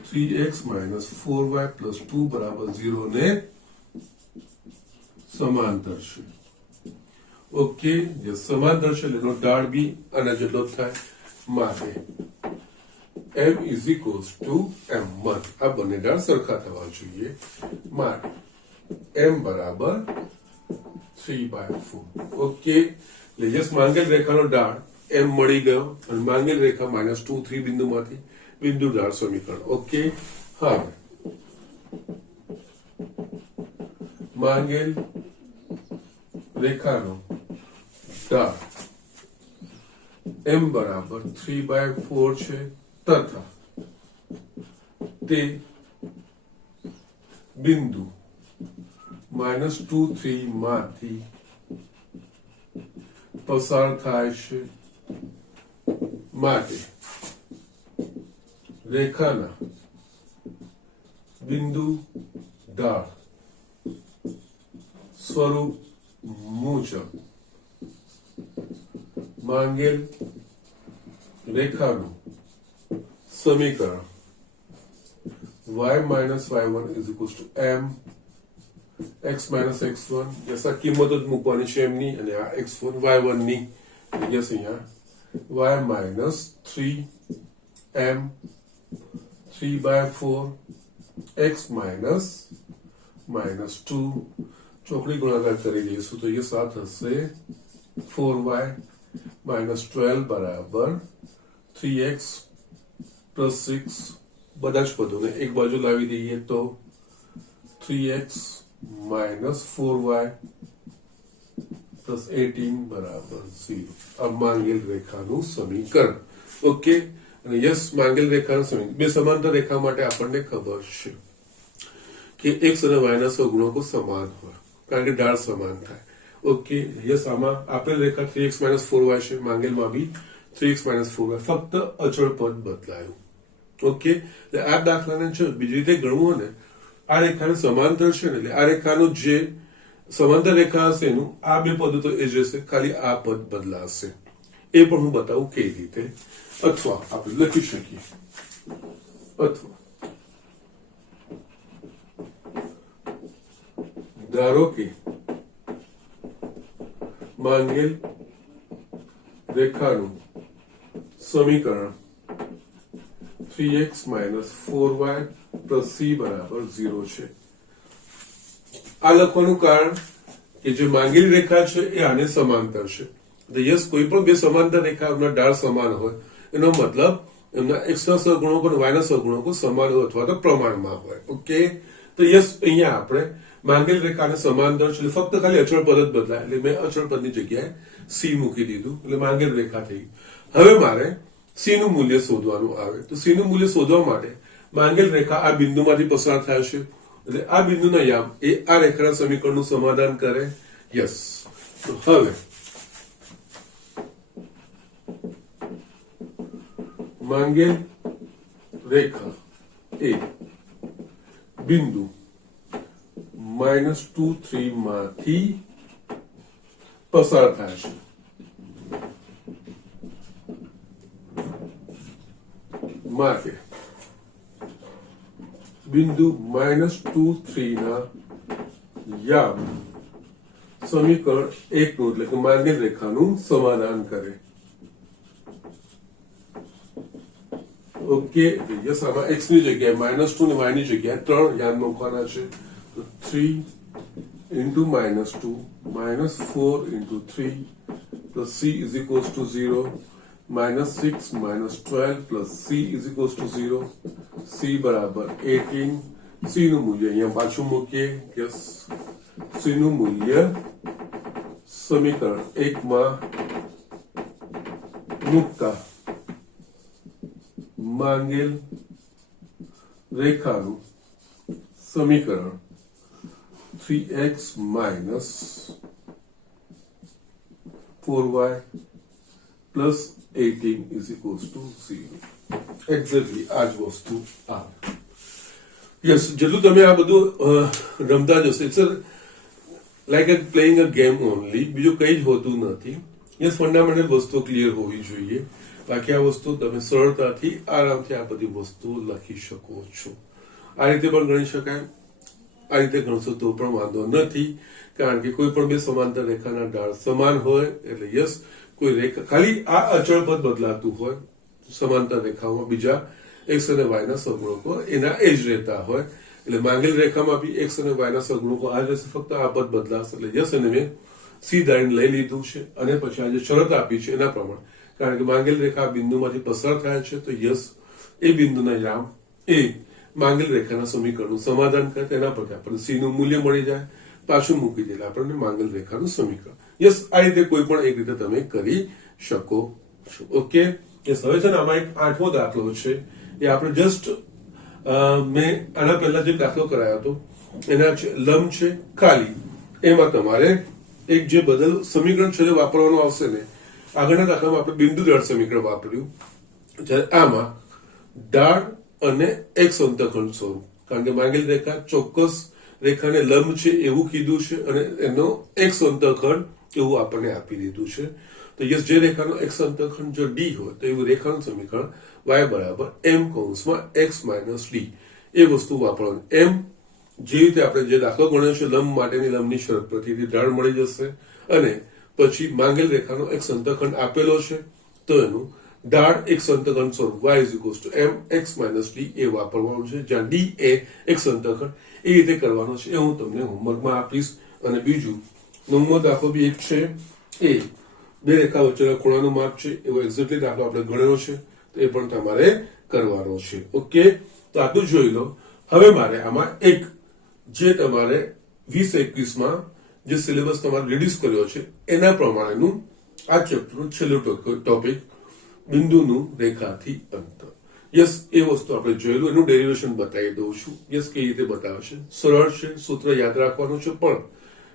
3x - 4y + 2 = 0 ને સમાંતર છે. ઓકે, જે સમાંતર છે એનો ઢાળ બી આના જેટલો થાય, માટે m = m1. આ બંને ઢાળ સરખા થવા જોઈએ, માટે m = 3/4. ઓકે, એટલે યસ માંગેલ રેખાનો ઢાળ m મળી ગયો, અને માંગેલ રેખા -2, 3 બિંદુમાંથી બિંદુ ઢાળ સમીકરણ. ઓકે, હવે માંગેલ રેખાનો ઢાળ m = 3/4 છે તથા તે બિંદુ -2, 3 માંથી પસાર થાય છે, માટે રેખાના બિંદુ ઢાળ સ્વરૂપ મુજબ માંગેલ રેખાનું સમીકરણ y - y1 = m x - x1, જૈસા કિંમતો જ મૂકવાની છે એમની, અને આ x1 y1 ની, યસ અહીંયા y - 3m 3/4 x - 2 ચોકડી ગુણાકાર કરી દઈશું, તો યસ આ થશે 4y - 12 = 3x + 6, બધા જ પદોને એક બાજુ લાવી દઈએ તો 3x - 4y + 18 = 0. આ માંગેલ રેખાનું સમીકરણ. ઓકે, અને યસ માંગેલ રેખાનું સમીકરણ બે સમાંતર રેખા માટે આપણને ખબર છે કે x અને y ના સહગુણકો સમાન હોય, કારણ કે ઢાળ સમાન થાય. ઓકે, યસ આમાં આપેલ રેખા 3x - 4y છે, માંગેલમાં બી 3x - 4y, ફક્ત અચળ પદ બદલાયું. ઓકે, એટલે આ દાખલાને જો બીજી રીતે ગણવું હોય ને, આ રેખાને સમાંતર છે ને, એટલે આ રેખાનું જે સમાંતર રેખા હશે એનું આ બે પદ તો એ જ રહેશે, ખાલી આ પદ બદલાશે. એ પણ હું બતાવું કઈ રીતે, અથવા આપણે લખી શકીએ, અથવા ધારો કે માંગેલ રેખાનું સમીકરણ 3x - 4y + c = 0 છે. આ લખવાનું કારણ કે જે માંગેલી રેખા છે એ આને સમાંતર છે. યસ કોઈ પણ બે સમાંતર રેખાઓના ઢાળ સમાન હોય એનો મતલબ એમના x ના સહગુણકો અને y ના સહગુણકો સમાન હોય અથવા તો પ્રમાણમાં હોય. ઓકે, તો યસ અહીંયા આપણે માંગેલ રેખાને સમાંતર છે એટલે ફક્ત ખાલી અચળ પદ જ બદલાય એટલે મેં અચળ પદની જગ્યાએ સી મૂકી દીધું એટલે માંગેલ રેખા થઈ. હવે મારે સી નું મૂલ્ય શોધવાનું આવે તો સી નું મૂલ્ય શોધવા માટે માંગેલ રેખા આ બિંદુમાંથી પસાર થાય છે એટલે આ બિંદુના યામ એ આ રેખાના સમીકરણનું સમાધાન કરે. યસ. તો હવે માંગેલ રેખા એ બિંદુ -2 3 માંથી પસાર થાય છે. માટે બિંદુ -2 3 ના યામ સમીકરણ 1 નું એટલે કે માંગેલ રેખાનું સમાધાન કરે. ઓકે. યસ. આમાં x ની જગ્યાએ -2 ને y ની જગ્યાએ 3 યામ મૂકવાના છે. તો 3 into -2 -4 into 3 plus c is equals to 0 -6 -12 plus c is equals to 0 c બરાબર 18. c નું મૂલ્ય અહીંયા પાછું મૂકીએ. યસ. c નું મૂલ્ય સમીકરણ 1 માં મૂકતા માંગેલ રેખાનું સમીકરણ 3x minus 4y plus 18 is equals to 0. Exactly આ જ વસ્તુ આવે. યસ. જેટલું તમે આ બધું રમતા જશે it's like a playing a game only, બીજું કંઈ જ હોતું નથી. યસ. ફંડામેન્ટલ વસ્તુ ક્લિયર હોવી જોઈએ. બાકી આ વસ્તુ તમે સરળતાથી આરામથી આ બધી વસ્તુઓ લખી શકો છો. આ રીતે પણ ગણી શકાય, આ રીતે ગણશો તો પણ વાંધો નથી, કારણ કે કોઈ પણ બે સમાંતર રેખાના ઢાળ સમાન હોય એટલે યસ કોઈ રેખા ખાલી આ અચળ પદ બદલાતું હોય સમાંતર રેખામાં બીજા x અને y ના સગુણકો એના એ જ રહેતા હોય એટલે માંગેલ રેખામાં બી x અને y ના સગુણકો આ રહેશે, ફક્ત આ પદ બદલાશે એટલે યસ. અને મેં સી ધારીને લઈ લીધું છે અને પછી આ જે શરત આપી છે એના પ્રમાણે, કારણ કે માંગેલ રેખા આ બિંદુમાંથી પસાર થાય છે તો યસ એ બિંદુના યામ એ માંગેલ રેખાના સમીકરણનું સમાધાન કરે તેના પરથી આપણને સી નું મૂલ્ય મળી જાય, પાછું મૂકી દે આપણને માંગેલ રેખાનું સમીકરણ. યસ. આ રીતે કોઈ પણ એક રીતે તમે કરી શકો છો. ઓકે. યસ. હવે છે ને આમાં એક 8મો દાખલો છે એ આપણે જસ્ટ મેં આના પહેલા જે દાખલો કરાયો હતો એના લંબ છે ખાલી, એમાં તમારે એક જે બદલ સમીકરણ છે વાપરવાનું આવશે ને. આગળના દાખલામાં આપણે બિંદુ ઢાળ સમીકરણ વાપર્યું, જ્યારે આમાં ઢાળ અને એક અંતઃખંડ સ્વરૂપ, કારણ કે માંગેલ રેખા ચોક્કસ રેખાને લંબ છે એવું કીધું છે અને એનો એક અંતઃખંડ એવું આપણને આપી દીધું છે. તો યસ, જે રેખાનો એક અંતઃખંડ જો ડી હોય તો એવું રેખાનું સમીકરણ y બરાબર m કૌંસમાં x માઇનસ ડી એ વસ્તુ વાપરવાની. એમ જે રીતે આપણે જે દાખલો ગણ્યો છે લંબ માટેની લંબની શરત પરથી ઢાળ મળી જશે અને પછી માંગેલ રેખાનો એક અંતઃખંડ આપેલો છે તો એનું ઢાળ એક અંતઃખંડ સ્વરૂપ y is equals to m x minus d એ વાપરવાનું છે, જ્યાં d એ એક અંતઃખંડ એ રીતે કરવાનો છે. એ હું તમને હોમવર્કમાં આપીશ. અને બીજું 9મો દાખલો બી એક છે, એ બે રેખા વચ્ચેના ખૂણાનું માપ છે એવો એક્ઝેક્ટલી દાખલો આપણે ગણ્યો છે તો એ પણ તમારે કરવાનો છે. ઓકે. તો આટલું જોઈ લો. હવે મારે આમાં એક જે તમારે 20-21માં જે સિલેબસ તમારે રિડ્યુસ કર્યો છે એના પ્રમાણેનું આ ચેપ્ટરનું છેલ્લું ટોપિક બિંદુનું રેખાથી અંતર. યસ, એ વસ્તુ આપણે જોયેલું, એનું ડેરિવેશન બતાવી દઉં છું. યસ, કઈ રીતે બતાવે છે. સરળ છે, સૂત્ર યાદ રાખવાનું છે, પણ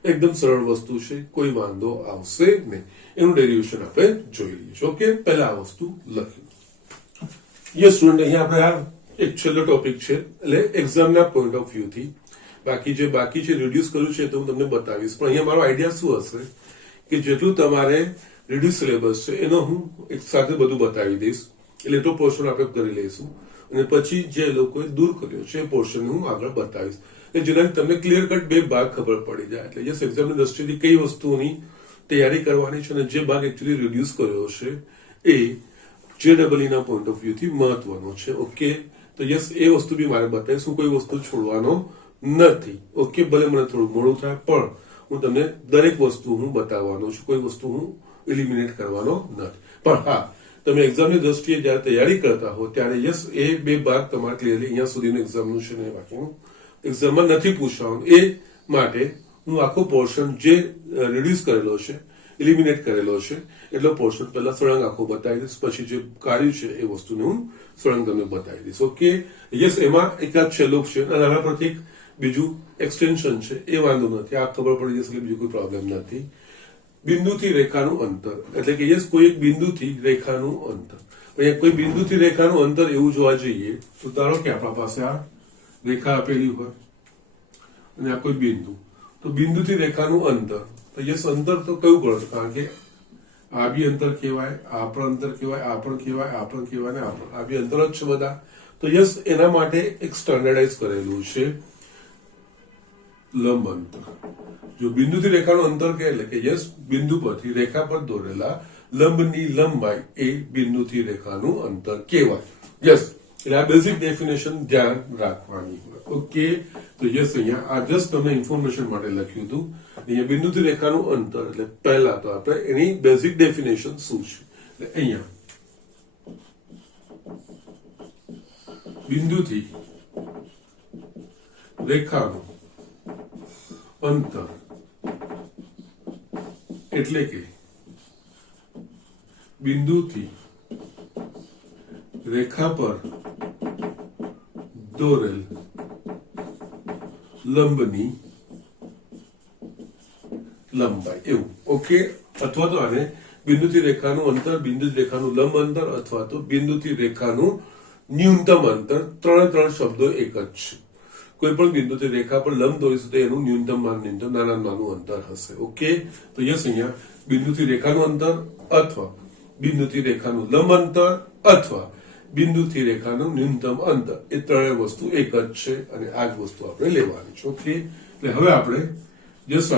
એકદમ સરળ વસ્તુ છે, કોઈ વાંધો આવશે નહીં. એનું ડેરિવેશન આપણે જોઈ લઈશું. ઓકે. પહેલા આ વસ્તુ લખ્યું. યસ સ્ટુડન્ટ, અહીંયા આપણે આ એક છેલ્લો ટોપિક છે એટલે એક્ઝામના પોઈન્ટ ઓફ વ્યૂ થી બાકી છે રિડ્યુસ કર્યું છે તો હું તમને બતાવીશ. પણ અહીંયા મારો આઈડિયા શું હશે કે જેટલું તમારે રિડ્યુસ સિલેબસ છે એનો હું એક સાથે બધું બતાવી દઈશ એટલે એટલો પોર્શન આપણે કરી લઈશું અને પછી જે લોકોએ દૂર કર્યો છે એ પોર્શન હું આગળ બતાવીશ એટલે જેનાથી તમને ક્લિયર કટ બે ભાગ ખબર પડી જાય. એટલે યસ, એક્ઝામની દ્રષ્ટિથી કઈ વસ્તુઓની તૈયારી કરવાની છે અને જે ભાગ એકચ્યુઅલી રિડ્યુસ કર્યો છે એ JEE ના પોઈન્ટ ઓફ વ્યૂ થી મહત્વનો છે. ઓકે. તો યસ, એ વસ્તુ બી મારે બતાવીશ. હું કોઈ વસ્તુ છોડવાનો નથી. ઓકે. ભલે મને થોડું મોડું થાય પણ હું તમને દરેક વસ્તુ હું બતાવવાનો છું, કોઈ વસ્તુ હું એલિમિનેટ કરવાનો નથી. પણ હા, તમે એક્ઝામની દ્રષ્ટિએ જયારે તૈયારી કરતા હો ત્યારે યસ, એ બે ભાગ તમારે ક્લિયરલી અહીંયા સુધીનું એક્ઝામનું છે ને બાકીનું એક્ઝામમાં નથી પૂછવાનું એ માટે હું આખો પોર્શન જે રિડ્યુસ કરેલો છે, ઇલિમિનેટ કરેલો છે, એટલો પોર્શન પહેલા સળંગ આખો બતાવી દઈશ, પછી જે કાઢ્યું છે એ વસ્તુને હું સળંગ તમને બતાવી દઈશ. ઓકે, યસ, એમાં એકાદ છેલ્લો છે અને આના પરથી બીજું એક્સટેન્શન છે, એ વાંધો નથી, આ ખબર પડી જશે કે બીજું કોઈ પ્રોબ્લેમ નથી. બિંદુથી રેખાનું અંતર, એટલે કે યસ, કોઈ એક બિંદુથી રેખાનું અંતર. અહીંયા કોઈ બિંદુથી રેખાનું અંતર એવું જોવા જઈએ તો ધારો કે આપણા પાસે આ રેખા આપેલી હોય અને આ કોઈ બિંદુ, તો બિંદુથી રેખાનું અંતર, તો યસ, અંતર તો કયું પડે, કારણ કે આ બી અંતર કહેવાય, આ પણ અંતર કહેવાય, આ પણ કહેવાય, આ પણ કહેવાય ને આ બી અંતર જ છે બધા. તો યસ, એના માટે એક સ્ટાન્ડર્ડાઇઝ કરેલું છે લંબ અંતર. જો બિંદુથી રેખાનું અંતર કહે એટલે કે યસ, બિંદુ પરથી રેખા પર દોરેલા લંબની લંબાઈ એ બિંદુથી રેખાનું અંતર કહેવાય. યસ, એટલે આ બેઝિક ડેફિનેશન ધ્યાન રાખવાની હોય. ઓકે, તો યસ, અહીંયા આ જસ્ટ તમને ઇન્ફોર્મેશન માટે લખ્યું હતું. અહીંયા બિંદુથી રેખાનું અંતર એટલે પહેલા તો આપણે એની બેઝિક ડેફિનેશન શું છે, એટલે અહીંયા બિંદુથી રેખાનું અંતર એટલે કે બિંદુથી રેખા પર દોરેલ લંબની લંબાઈ, એવું. ઓકે, અથવા તો આને બિંદુથી રેખાનું અંતર, બિંદુથી રેખાનું લંબ અંતર, અથવા તો બિંદુથી રેખાનું ન્યૂનતમ અંતર, ત્રણ શબ્દો એક જ છે. કોઈ પણ બિંદુથી રેખા પર લંબ દોરીશું તો એનું ન્યૂનતમ નાનું અંતર હશે. ઓકે, તો યસ, અહીંયા બિંદુથી રેખાનું અંતર અથવા બિંદુથી રેખાનું લંબ અંતર અથવા બિંદુથી રેખાનું ન્યૂનતમ અંતર, એ ત્રણેય વસ્તુ એક જ છે અને આ જ વસ્તુ આપણે લેવાની છે. ઓકે, એટલે હવે આપણે જસ્ટ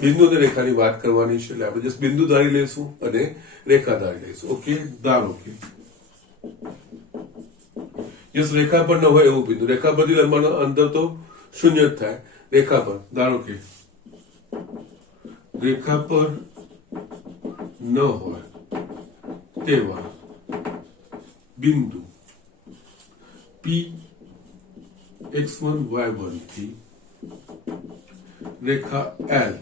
બિંદુ અને રેખાની વાત કરવાની છે, એટલે આપણે જસ્ટ બિંદુ ધારી લઈશું અને રેખા ધારી લઈશું. ઓકે, ધારો કે યસ, રેખા પર ન હોય એવું બિંદુ, રેખા પરથી લંબાનું અંતર તો શૂન્ય જ થાય. રેખા પર ધારો કે રેખા પર ન હોય તેવા બિંદુ P(x1, y1) થી રેખા L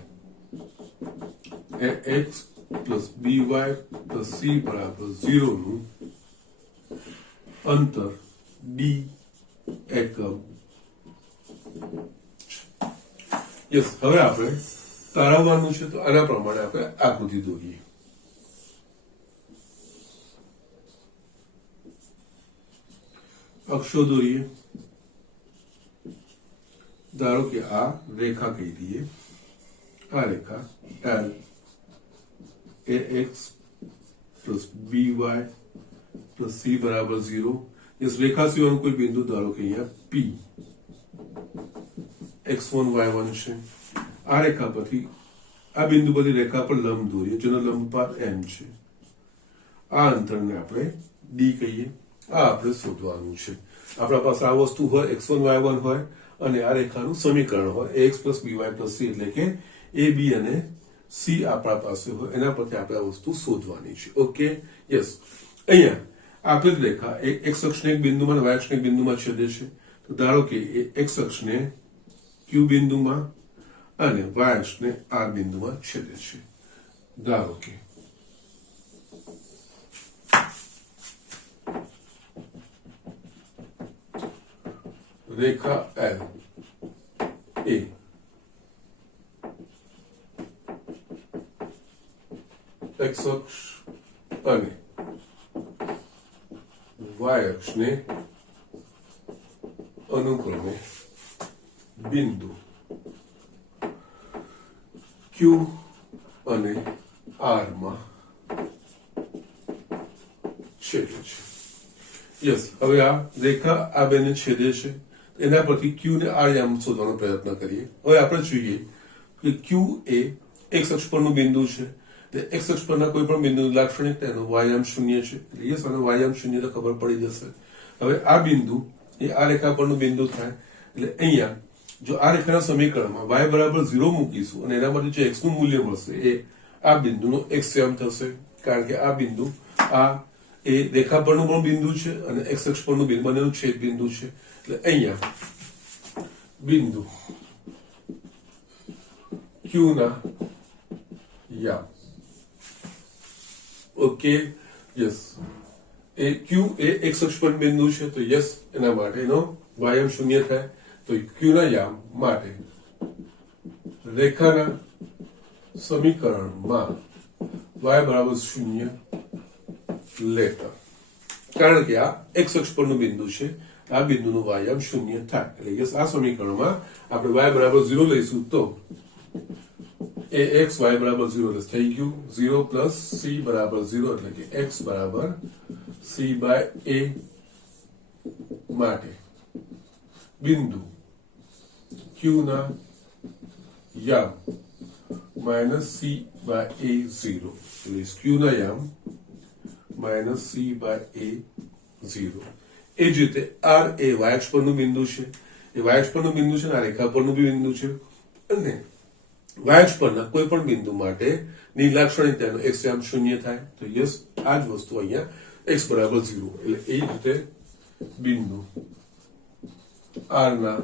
A x plus by plus c બરાબર 0 નું અંતર d એકમ. યસ, હવે આપણે તારવવાનું છે, તો આના પ્રમાણે આપણે આકૃતિ દોરીએ. અક્ષો દોરીએ. ધારો કે આ રેખા કહી દઈએ, આ રેખા L A x plus by plus c બરાબર 0. યસ, રેખા સિવાયનું કોઈ બિંદુ ધારો કે અહીંયા P x1 y1 છે. આ રેખા પરથી આ બિંદુ પરથી રેખા પર લંબ દોરીએ, જેનો લંબપાત m છે. આ અંતરને આપણે d કહીએ. આ આપણે શોધવાનું છે. આપણા પાસે આ વસ્તુ હોય, x1 y1 હોય અને આ રેખાનું સમીકરણ હોય ax plus by plus c, એટલે કે a b અને c આપણા પાસે હોય, એના પરથી આપણે આ વસ્તુ શોધવાની છે. ઓકે, યસ, અહીંયા આપેલ રેખા x અક્ષને એક બિંદુમાં અને y અક્ષને એક બિંદુમાં છેદે છે. તો ધારો કે x અક્ષને q બિંદુમાં અને y અક્ષને r બિંદુમાં છેદે છે. ધારો કે રેખા L એ x અક્ષ અને y અક્ષને અનુક્રમે બિંદુ Q અને R માં છેદે છે. યસ, હવે આ રેખા આ બેને છેદે છે, એના પરથી Q ને R યામ શોધવાનો પ્રયત્ન કરીએ. હવે આપણે જોઈએ કે Q એ x અક્ષ પરનું બિંદુ છે. x અક્ષ પરના કોઈ પણ બિંદુની લાક્ષણિકતા એનો y યામ 0 છે. એટલે યસ, આનો y યામ 0 તો ખબર પડી જશે. હવે આ બિંદુ એ આ રેખા પરનું બિંદુ થાય, એટલે અહીંયા જો આ રેખાના સમીકરણમાં y બરાબર 0 મૂકીશું અને એના માટે જે x નું મૂલ્ય મળશે એ આ બિંદુનો x યામ થશે, કારણ કે આ બિંદુ આ એ રેખા પરનું પણ બિંદુ છે અને x અક્ષ પરનું બિંદુ બંનેનું છેદ બિંદુ છે. એટલે અહીંયા બિંદુ ક્યુ ના યામ. Okay, yes. એ ક્યુ એ એક્સ અક્ષ પર બિંદુ છે, તો યસ એના માટેનો વાયમ શૂન્ય થાય. તો ક્યુ ના યામ માટે રેખાના સમીકરણમાં y બરાબર શૂન્ય લેતા, કારણ કે આ એક્સ અક્ષ પરનું બિંદુ છે, આ બિંદુનું વાયમ શૂન્ય થાય. એટલે યસ આ સમીકરણમાં આપણે y બરાબર 0 લઈશું તો ax y બરાબર 0 થઈ ગયું. 0 પ્લસ c બરાબર 0 એટલે કે x બરાબર c બાય a માટે બિંદુ q ના યામ માઇનસ c બાય a 0, એટલે q ના યામ માઇનસ c બાય a 0. એ જ રીતે r એ y અક્ષ પરનું બિંદુ છે, એ y અક્ષ પરનું બિંદુ છે ને આ રેખા પરનું બી બિંદુ છે, અને y અક્ષ પરના કોઈ પણ બિંદુ માટે ની લાક્ષણિકતાનો x યામ શૂન્ય થાય. તો યસ આ જ વસ્તુ અહીંયા x બરાબર 0, એટલે એ જ રીતે બિંદુ r ના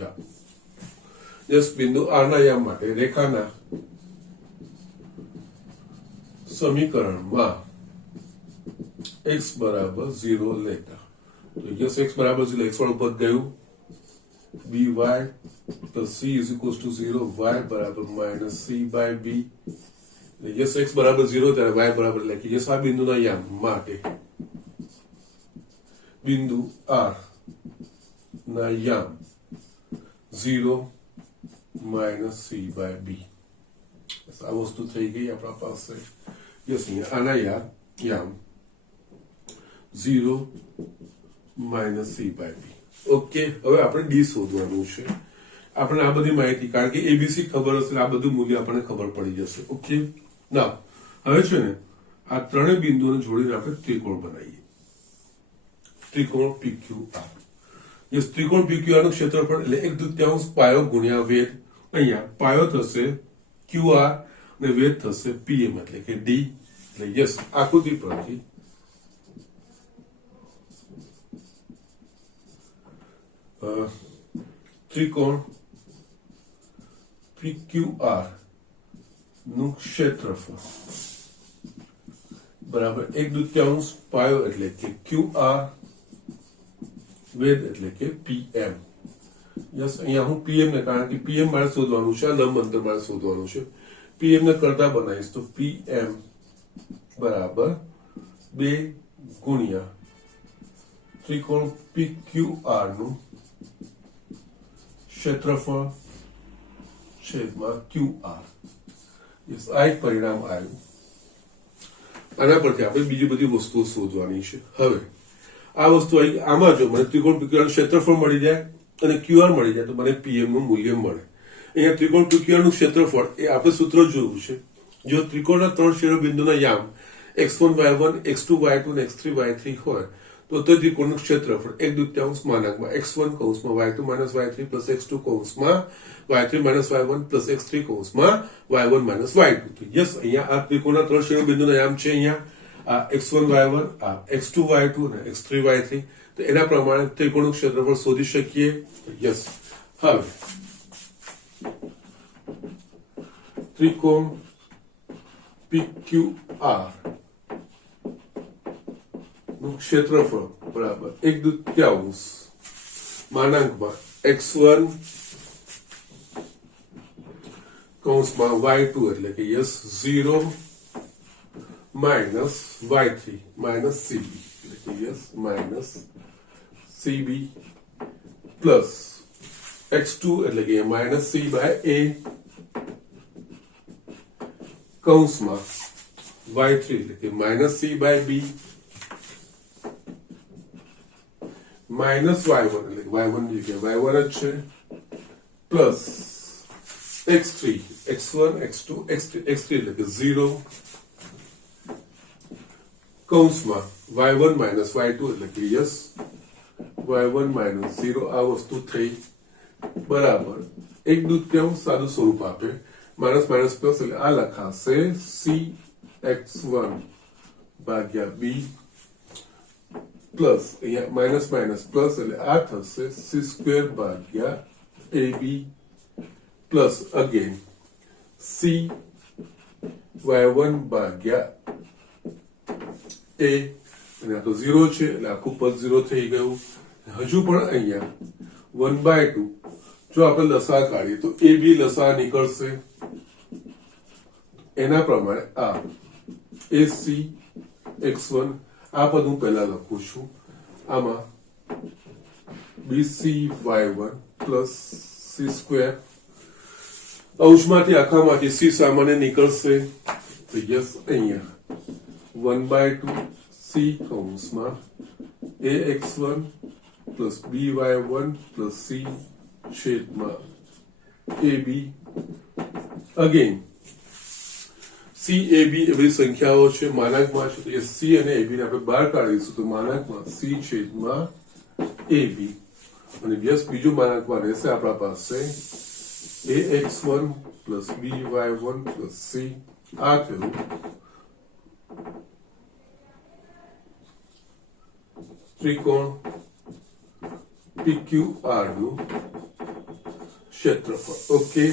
યામ, યસ બિંદુ r ના યામ માટે રેખાના સમીકરણમાં x બરાબર 0 લેતા, તો યસ x બરાબર 0 x વાળું પદ ગયું, by plus c is equals to 0, y બરાબર minus c by b. Yes x બરાબર 0 ત્યારે y બરાબર એટલે કે યસ આ બિંદુના યામ માટે બિંદુ r ના યામ 0 minus c by b. આ વસ્તુ થઈ ગઈ આપણા પાસે. યસ અહીંયા આના યામ 0 minus c by b. Okay, હવે આપણે ડી શોધવાનું છે. આપણે આ બધી માહિતી, કારણ કે એબીસી ખબર હશે, આ બધું મૂલ્ય આપણને ખબર પડી જશે. ઓકે, ના હવે છે ને આ ત્રણેય બિંદુઓને જોડીને આપણે ત્રિકોણ બનાવીએ, ત્રિકોણ PQR. યસ ત્રિકોણ PQR નું ક્ષેત્રફળ એટલે 1/2 પાયો ગુણ્યા વેધ. અહીંયા પાયો થશે QR અને વેધ થશે PM એટલે કે D. એટલે યસ આકૃતિ પરથી ત્રિકોણ PQR નું ક્ષેત્રફળ બરાબર 1/2 પાયો એટલે કે QR, વેધ એટલે કે PM. યસ અહીંયા હું PM ને, કારણ કે PM મારે શોધવાનું છે, લંબ અંતર મારે શોધવાનું છે, PM ને કરતા બનાવીશ તો PM બરાબર 2 ગુણ્યા ત્રિકોણ PQR નું ક્ષેત્રફળ છેદમાં QR. યસ આ એક પરિણામ આવ્યું. આના પરથી આપણે બીજી બધી વસ્તુઓ શોધવાની છે. હવે આ વસ્તુ આમાં જો મને ત્રિકોણ PQR નું ક્ષેત્રફળ મળી જાય અને QR મળી જાય તો મને PM નું મૂલ્ય મળે. અહીંયા ત્રિકોણ PQR નું ક્ષેત્રફળ એ આપણે સૂત્ર જોયું છે. જો ત્રિકોણના ત્રણ શિરોબિંદુના યામ x1 y1 x2 y2 અને x3 y3 હોય તો તે ત્રિકોણનું ક્ષેત્રફળ 1/2 માનાંકમાં x1 કૌંસમાં y2 minus y3 plus x2 કૌંસમાં y3 minus y1 plus x3 કૌંસમાં y1 minus y2. તો યસ અહીંયા આ ત્રિકોણના ત્રણ શિરોબિંદુના યામ છે, અહીંયા આ x1 y1, આ x2 y2 અને x3 y3. તો એના પ્રમાણે ત્રિકોણનું ક્ષેત્રફળ શોધી શકીએ. યસ હવે ત્રિકોણ PQR નું ક્ષેત્રફળ બરાબર 1/2 માનાંકમાં x1 કૌંસમાં y2 એટલે કે yes 0 minus y3 minus cb એટલે કે yes minus cb plus x2 એટલે કે minus c by a કૌંસમાં y3 એટલે કે minus c by b minus y1 એટલે કે y1 ની જગ્યાએ y1 જ છે plus x3 x1 x2 x3 એટલે કે 0 કૌંસમાં y1 minus y2 એટલે કે યસ y1 minus 0. આ વસ્તુ થઈ બરાબર 1/2 સાદું સ્વરૂપ આપે, માઇનસ માઇનસ પ્લસ એટલે આ લખાશે cx1 ભાગ્યા b પ્લસ અહીંયા માઇનસ માઇનસ પ્લસ એટલે આ થશે c² ભાગ્યા ab plus again C y1 ભાગ્યા એ, અને આ તો 0 છે એટલે આખું પદ 0 થઈ ગયું. હજુ પણ અહીંયા 1/2 જો આપણે લસા કાઢીએ તો એ બી લસા નીકળશે. એના પ્રમાણે આ AC x1 આ પદ હું પહેલા લખું છું. આમાં BC y1 plus c square, અંશમાંથી આખામાંથી c સામાન્ય નીકળશે તો યસ અહીંયા 1/2 c કૌંસમાં ax1 plus by1 plus c છેદમાં ab. અગેન સી એ બી એ બધી સંખ્યાઓ છે, માનાંકમાં છે, તો એ સી અને એ બી ને આપણે બહાર કાઢીશું તો માનાંકમાં સી છેદમાં એ બી, અને યસ બીજું માનાંકમાં રહેશે આપણા પાસે ax1 plus by1 plus C. આ થયું ત્રિકોણ PQR નું ક્ષેત્રફળ. ઓકે,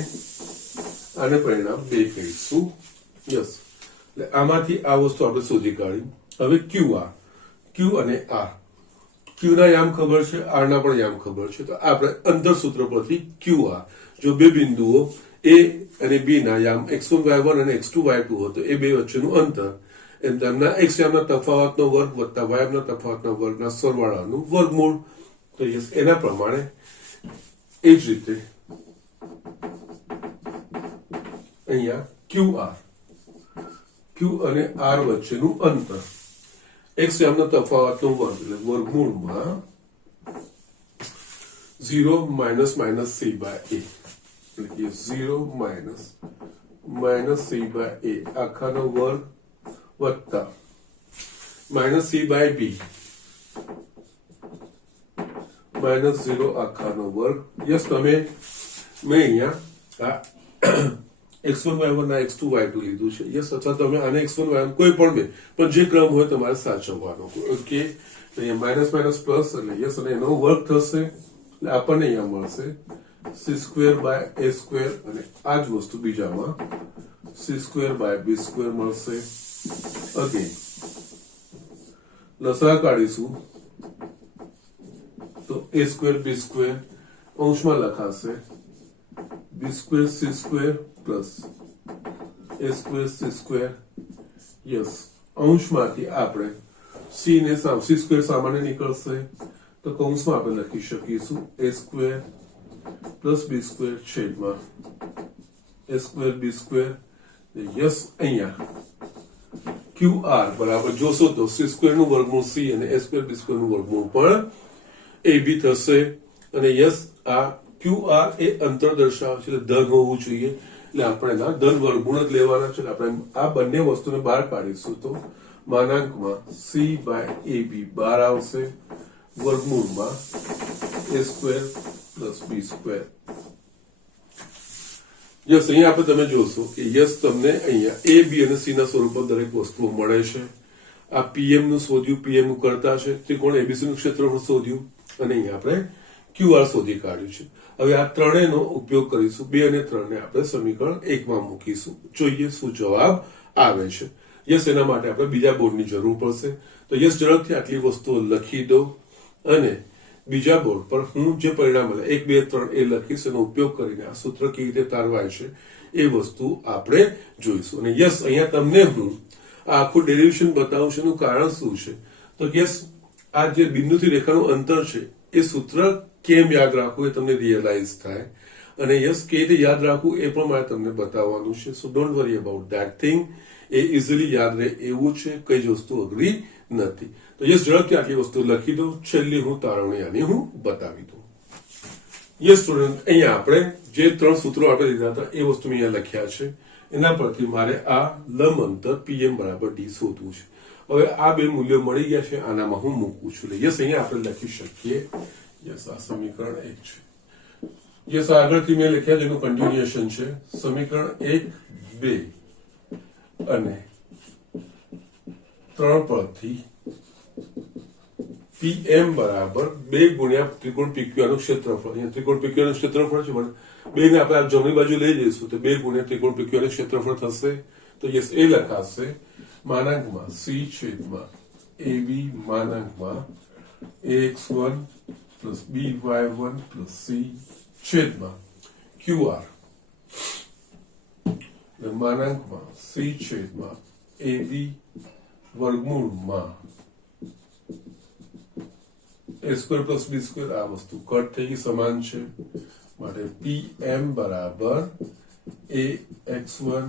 આને પરિણામ 2 કહીશું. યસ, એટલે આમાંથી આ વસ્તુ આપણે શોધી કાઢી. હવે QR, Q અને R, Q ના યામ ખબર છે, R ના પણ યામ ખબર છે, તો આપણે અંતર સૂત્ર પરથી QR, જો બે બિંદુઓ A અને B ના યામ x1 y1 અને x2 y2 હતો, એ બે વચ્ચેનું અંતર એમ તેમના x યામના તફાવતનો વર્ગ વત્તા y યામના તફાવતના વર્ગના સરવાળાનું વર્ગમૂળ. તો યસ, એના પ્રમાણે એ જ રીતે અહીંયા QR, Q અને R વચ્ચેનું અંતર x યામના તફાવતનો વર્ગ એટલે વર્ગમૂળમાં 0 minus minus c by a, એટલે કે 0 માઇનસ c બાય a આખાનો વર્ગ વત્તા minus c by b minus 0 આખાનો વર્ગ. યસ, મેં અહીંયા આ x1 y1 ના x2 y2 લીધું છે. યસ, અથવા તમે આને x1 y1 કોઈ પણ બે, પણ જે ક્રમ હોય તમારે સાચવવાનો. ઓકે, અહીંયા માઇનસ માઇનસ પ્લસ એટલે યસ, અને એનો વર્ગ થશે એટલે આપણને અહીંયા મળશે c square by a square, અને આ જ વસ્તુ બીજામાં c square by b square મળશે. અગેન લસા કાઢીશું તો a સ્ક્વેર b સ્ક્વેર અંશમાં લખાશે b square c square plus a square c square. Yes, અંશમાંથી આપણે c ને c સ્ક્વેર સામાન્ય નીકળશે તો કૌંસમાં આપણે લખી શકીશું a square plus b square છેદમાં a square b square. Yes, અહીંયા QR બરાબર જોશો તો c સ્ક્વેર નું વર્ગમૂળ c અને a સ્ક્વેર b સ્ક્વેર નું વર્ગમૂળ પણ ab થશે. અને યસ, આ QR એ અંતર દર્શાવે છે, એટલે ધન હોવું જોઈએ, એટલે આપણે એના ધન વર્ગમૂળ જ લેવાના છે. આપણે આ બંને વસ્તુને બહાર કાઢીશું તો માનાંકમાં c બાય ab બહાર આવશે, વર્ગમૂળમાં a square plus b square. Yes, અહીંયા આપણે તમે જોશો કે યસ, તમને અહીંયા a b અને c ના સ્વરૂપમાં દરેક વસ્તુઓ મળે છે. આ PM નું શોધ્યું, PM નું કરતા છે, ત્રિકોણ ABC નું ક્ષેત્રફળ શોધ્યું, અને અહીંયા આપણે QR શોધી કાઢ્યું છે. હવે આ ત્રણેયનો ઉપયોગ કરીશું, 2 અને 3 ને આપણે સમીકરણ 1 માં મૂકીશું, જોઈએ શું જવાબ આવે છે. યસ, એના માટે આપણે બીજા બોર્ડની જરૂર પડશે. તો યસ, ઝડપથી આટલી વસ્તુઓ લખી દો, અને બીજા બોર્ડ પર હું જે પરિણામ મળે 1 2 3 એ લખીશ, એનો ઉપયોગ કરીને આ સૂત્ર કેવી રીતે તારવાય છે એ વસ્તુ આપણે જોઈશું. અને યસ, અહીંયા તમને હું આ આખું ડેરિવેશન બતાવું છું. એનું કારણ શું છે તો યસ, આ જે બિંદુથી રેખાનું અંતર છે એ સૂત્ર કેમ યાદ રાખવું એ તમને રિયલાઇઝ થાય, અને યસ, કે રીતે યાદ રાખવું એ પણ મારે તમને બતાવવાનું છે. સો don't worry about that thing, A easily યાદ રહે એવું છે, કઈ જ વસ્તુ અઘરી નથી. તો યસ, ઝડપથી આટલી વસ્તુ લખી દો, છેલ્લી હું તારવણી આની હું બતાવી દઉં. યસ સ્ટુડન્ટ, અહીંયા આપણે જે 3 સૂત્રો આપણે લીધા હતા એ વસ્તુ અહીંયા લખ્યા છે. એના પરથી મારે આ લંબ અંતર PM બરાબર d શોધવું છે. હવે આ બે મૂલ્યો મળી ગયા છે, આનામાં હું મૂકું છું. યસ, અહીંયા આપણે લખી શકીએ. યસ, આ સમીકરણ 1 છે. યસ, આગળથી મેં લખ્યા જેનું કન્ટિન્યુએશન છે. સમીકરણ 1 2 અને 3 પરથી PM બરાબર 2 ગુણ્યા ત્રિકોણ PQR નું ક્ષેત્રફળ. અહીંયા ત્રિકોણ PQR નું ક્ષેત્રફળ છે પણ 2 ને આપણે જમણી બાજુ લઈ જઈશું તો 2 ગુણ્યા ત્રિકોણ PQR નું ક્ષેત્રફળ થશે. તો યસ એ લખાશે માનાંકમાં C છેદમાં AB માનાંકમાં AX1 plus BY1 plus C છેદમાં QR માનાંકમાં C છેદમાં AB વર્ગમૂળમાં a square plus b square. આ વસ્તુ કટ થઈ ગઈ, સમાન છે માટે PM બરાબર AX1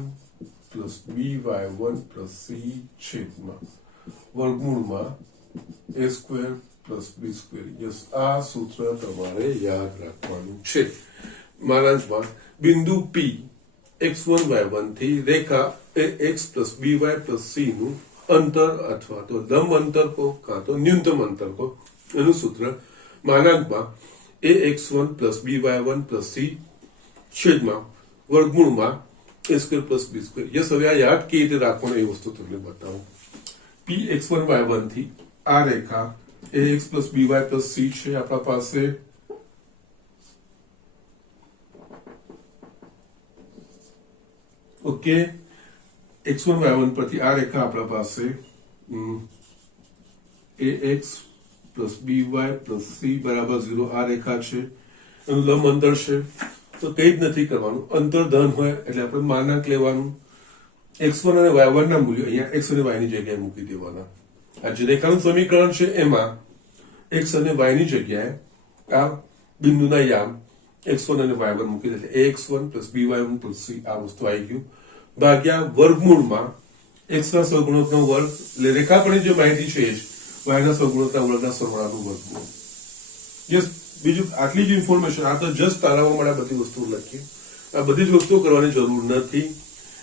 plus BY1 plus C છેદમાં વર્ગમૂળમાં a square plus b square. Yes આ સૂત્ર તમારે યાદ રાખવાનું છે. માનાંકમાં બિંદુ P x1 y1 થી રેખા ax plus by plus c નું અંતર અથવા તો લંબ અંતર કહો કાં તો ન્યૂનતમ અંતર કહો એનું સૂત્ર માનાંકમાં ax1 plus by1 plus c છેદમાં વર્ગમૂળમાં a square plus b square. Yes હવે આ યાદ કેવી રીતે રાખવાનું એ વસ્તુ તમને બતાવું. p x1 y1 થી આ રેખા ax plus by plus c છે આપણા પાસે. ઓકે, x1 y1 પરથી આ રેખા આપણા પાસે ax plus by plus c બરાબર 0 આ રેખા છે. એનું લંબ અંતર છે તો કંઈ જ નથી કરવાનું. અંતર ધન હોય એટલે આપણે માનાંક લેવાનું. x1 અને y1 ના મૂલ્યો અહીંયા x અને y ની જગ્યાએ મૂકી દેવાના. આ જે રેખાનું સમીકરણ છે એમાં x અને y ની જગ્યાએ આ બિંદુના યામ x1 અને y1 મૂકી દે એટલે ax1 plus by1 plus c આ વસ્તુ આવી ગયું ભાગ્યા વર્ગમૂળમાં x ના સહગુણકનો વર્ગ એટલે રેખા પર જે માહિતી છે y ના સહગુણકના વર્ગના સરવાળાનું વર્ગમૂળ. યસ, બીજું આટલી જ ઇન્ફોર્મેશન. આ તો જસ્ટ તારાવવા માટે બધી વસ્તુઓ લખી. આ બધી જ વસ્તુઓ કરવાની જરૂર નથી.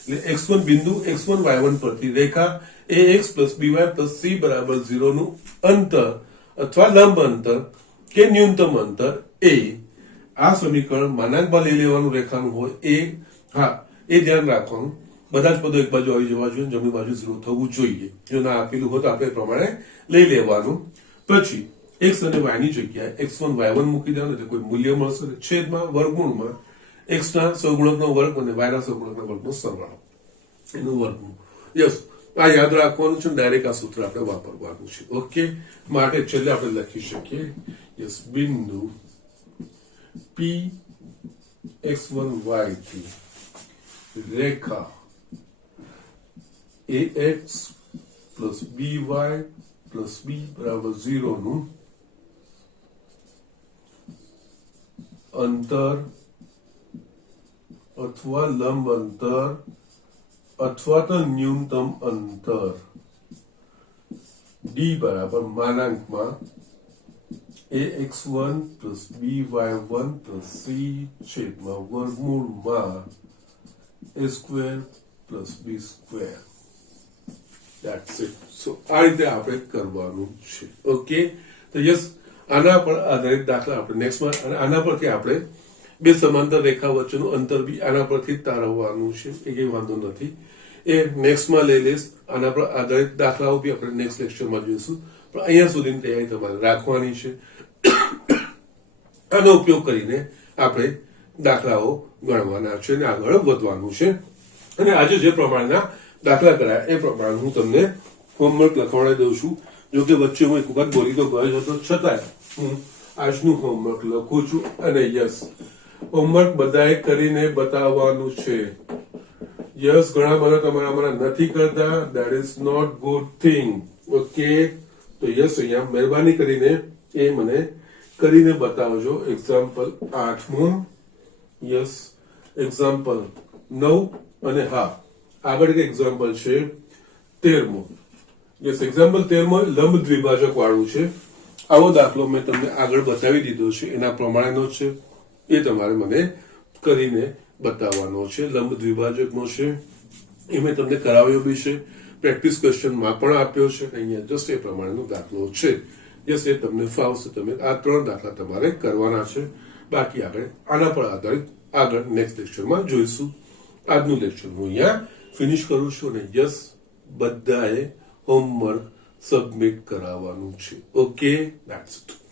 એટલે x1 બિંદુ x1 y1 પરથી રેખા ax plus by plus c બરાબર 0 નું અંતર અથવા લંબ અંતર કે ન્યૂનતમ અંતર a. આ સમીકરણ માનાંકમાં લઈ લેવાનું રેખાનું હોય એ. હા, એ ધ્યાન રાખવાનું. બધા જ પદો એક બાજુ આવી જવા જોઈએ, જમણી બાજુ 0 થવું જોઈએ. જો ના આપેલું હોય તો આપણે એ પ્રમાણે લઈ લેવાનું. પછી x અને y ની જગ્યાએ x1 y1 મૂકી દેવાનું એટલે કોઈ મૂલ્ય મળશે. છેદમાં વર્ગમૂળમાં x ના સહગુણકનો વર્ગ અને y ના સહગુણકના વર્ગનો સરવાળો એનું વર્ગમૂળ. યસ, આ યાદ રાખવાનું છે. ડાયરેક્ટ આ સૂત્ર આપણે વાપરવાનું છે. ઓકે, માટે છેલ્લે આપણે લખી શકીએ યસ બિંદુ P x1 y થી રેખા ax plus by plus b બરાબર 0 નું અંતર અથવા લંબ અંતર અથવા તો ન્યૂનતમ અંતર d બરાબર માનાંકમાં ax1 plus by1 plus c છેદમાં વર્ગમૂળમાં a square plus b square. That's it. So આ રીતે આપણે કરવાનું છે. ઓકે, તો યસ આના પર આધારિત દાખલા આપણે નેક્સ્ટમાં અને આના પરથી આપણે બે સમાંતર રેખા વચ્ચેનું અંતર બી આના પરથી તારવવાનું છે. એ કઈ વાંધો નથી, એ નેક્સ્ટમાં લઈ લઈશ. આના પર આધારિત દાખલાઓ બી આપણે નેક્સ્ટ લેક્ચરમાં જોઈશું. પણ અહીંયા સુધીની તૈયારી તમારે રાખવાની છે. આનો ઉપયોગ કરીને આપણે દાખલાઓ ગણવાના છે અને આગળ વધવાનું છે. અને આજે જે પ્રમાણેના દાખલા કરાયા એ પ્રમાણે હું તમને હોમવર્ક લખવાડી દઉં છું. જો કે વચ્ચે હું એક વખત બોલી તો ગયો હતો, છતાંય હું આજનું હોમવર્ક લખું છું. અને યસ, હોમવર્ક બધાએ કરીને બતાવવાનું છે. યસ, ઘણા બધા તમારા નથી કરતા. That is not good thing. Okay, તો યસ અહીંયા મહેરબાની કરીને એ મને કરીને બતાવજો. એક્ઝામ્પલ 8મું, યસ એક્ઝામ્પલ 9 અને હા આગળ એક એક્ઝામ્પલ છે 13મું. યસ, એક્ઝામ્પલ 13માં લંબ દ્વિભાજક વાળું છે. આવો દાખલો મેં તમને આગળ બતાવી દીધો છે, એના પ્રમાણેનો છે. એ તમારે મને કરીને બતાવવાનો છે. લંબ દ્વિભાજકનો છે એ મેં તમને કરાવ્યો બી છે, પ્રેક્ટિસ ક્વેશ્ચનમાં પણ આપ્યો છે. અહીંયા જસ્ટ એ પ્રમાણેનો દાખલો છે. યસ, એ તમને ફાવશે. તમે આ 3 દાખલા તમારે કરવાના છે. બાકી આગળ આના પર આધારિત આગળ નેક્સ્ટ લેક્ચરમાં જોઈશું. આજનું લેક્ચર હું અહીંયા ફિનિશ કરું છું. અને યસ, બધાએ હોમવર્ક સબમિટ કરાવવાનું છે. Okay, that's it.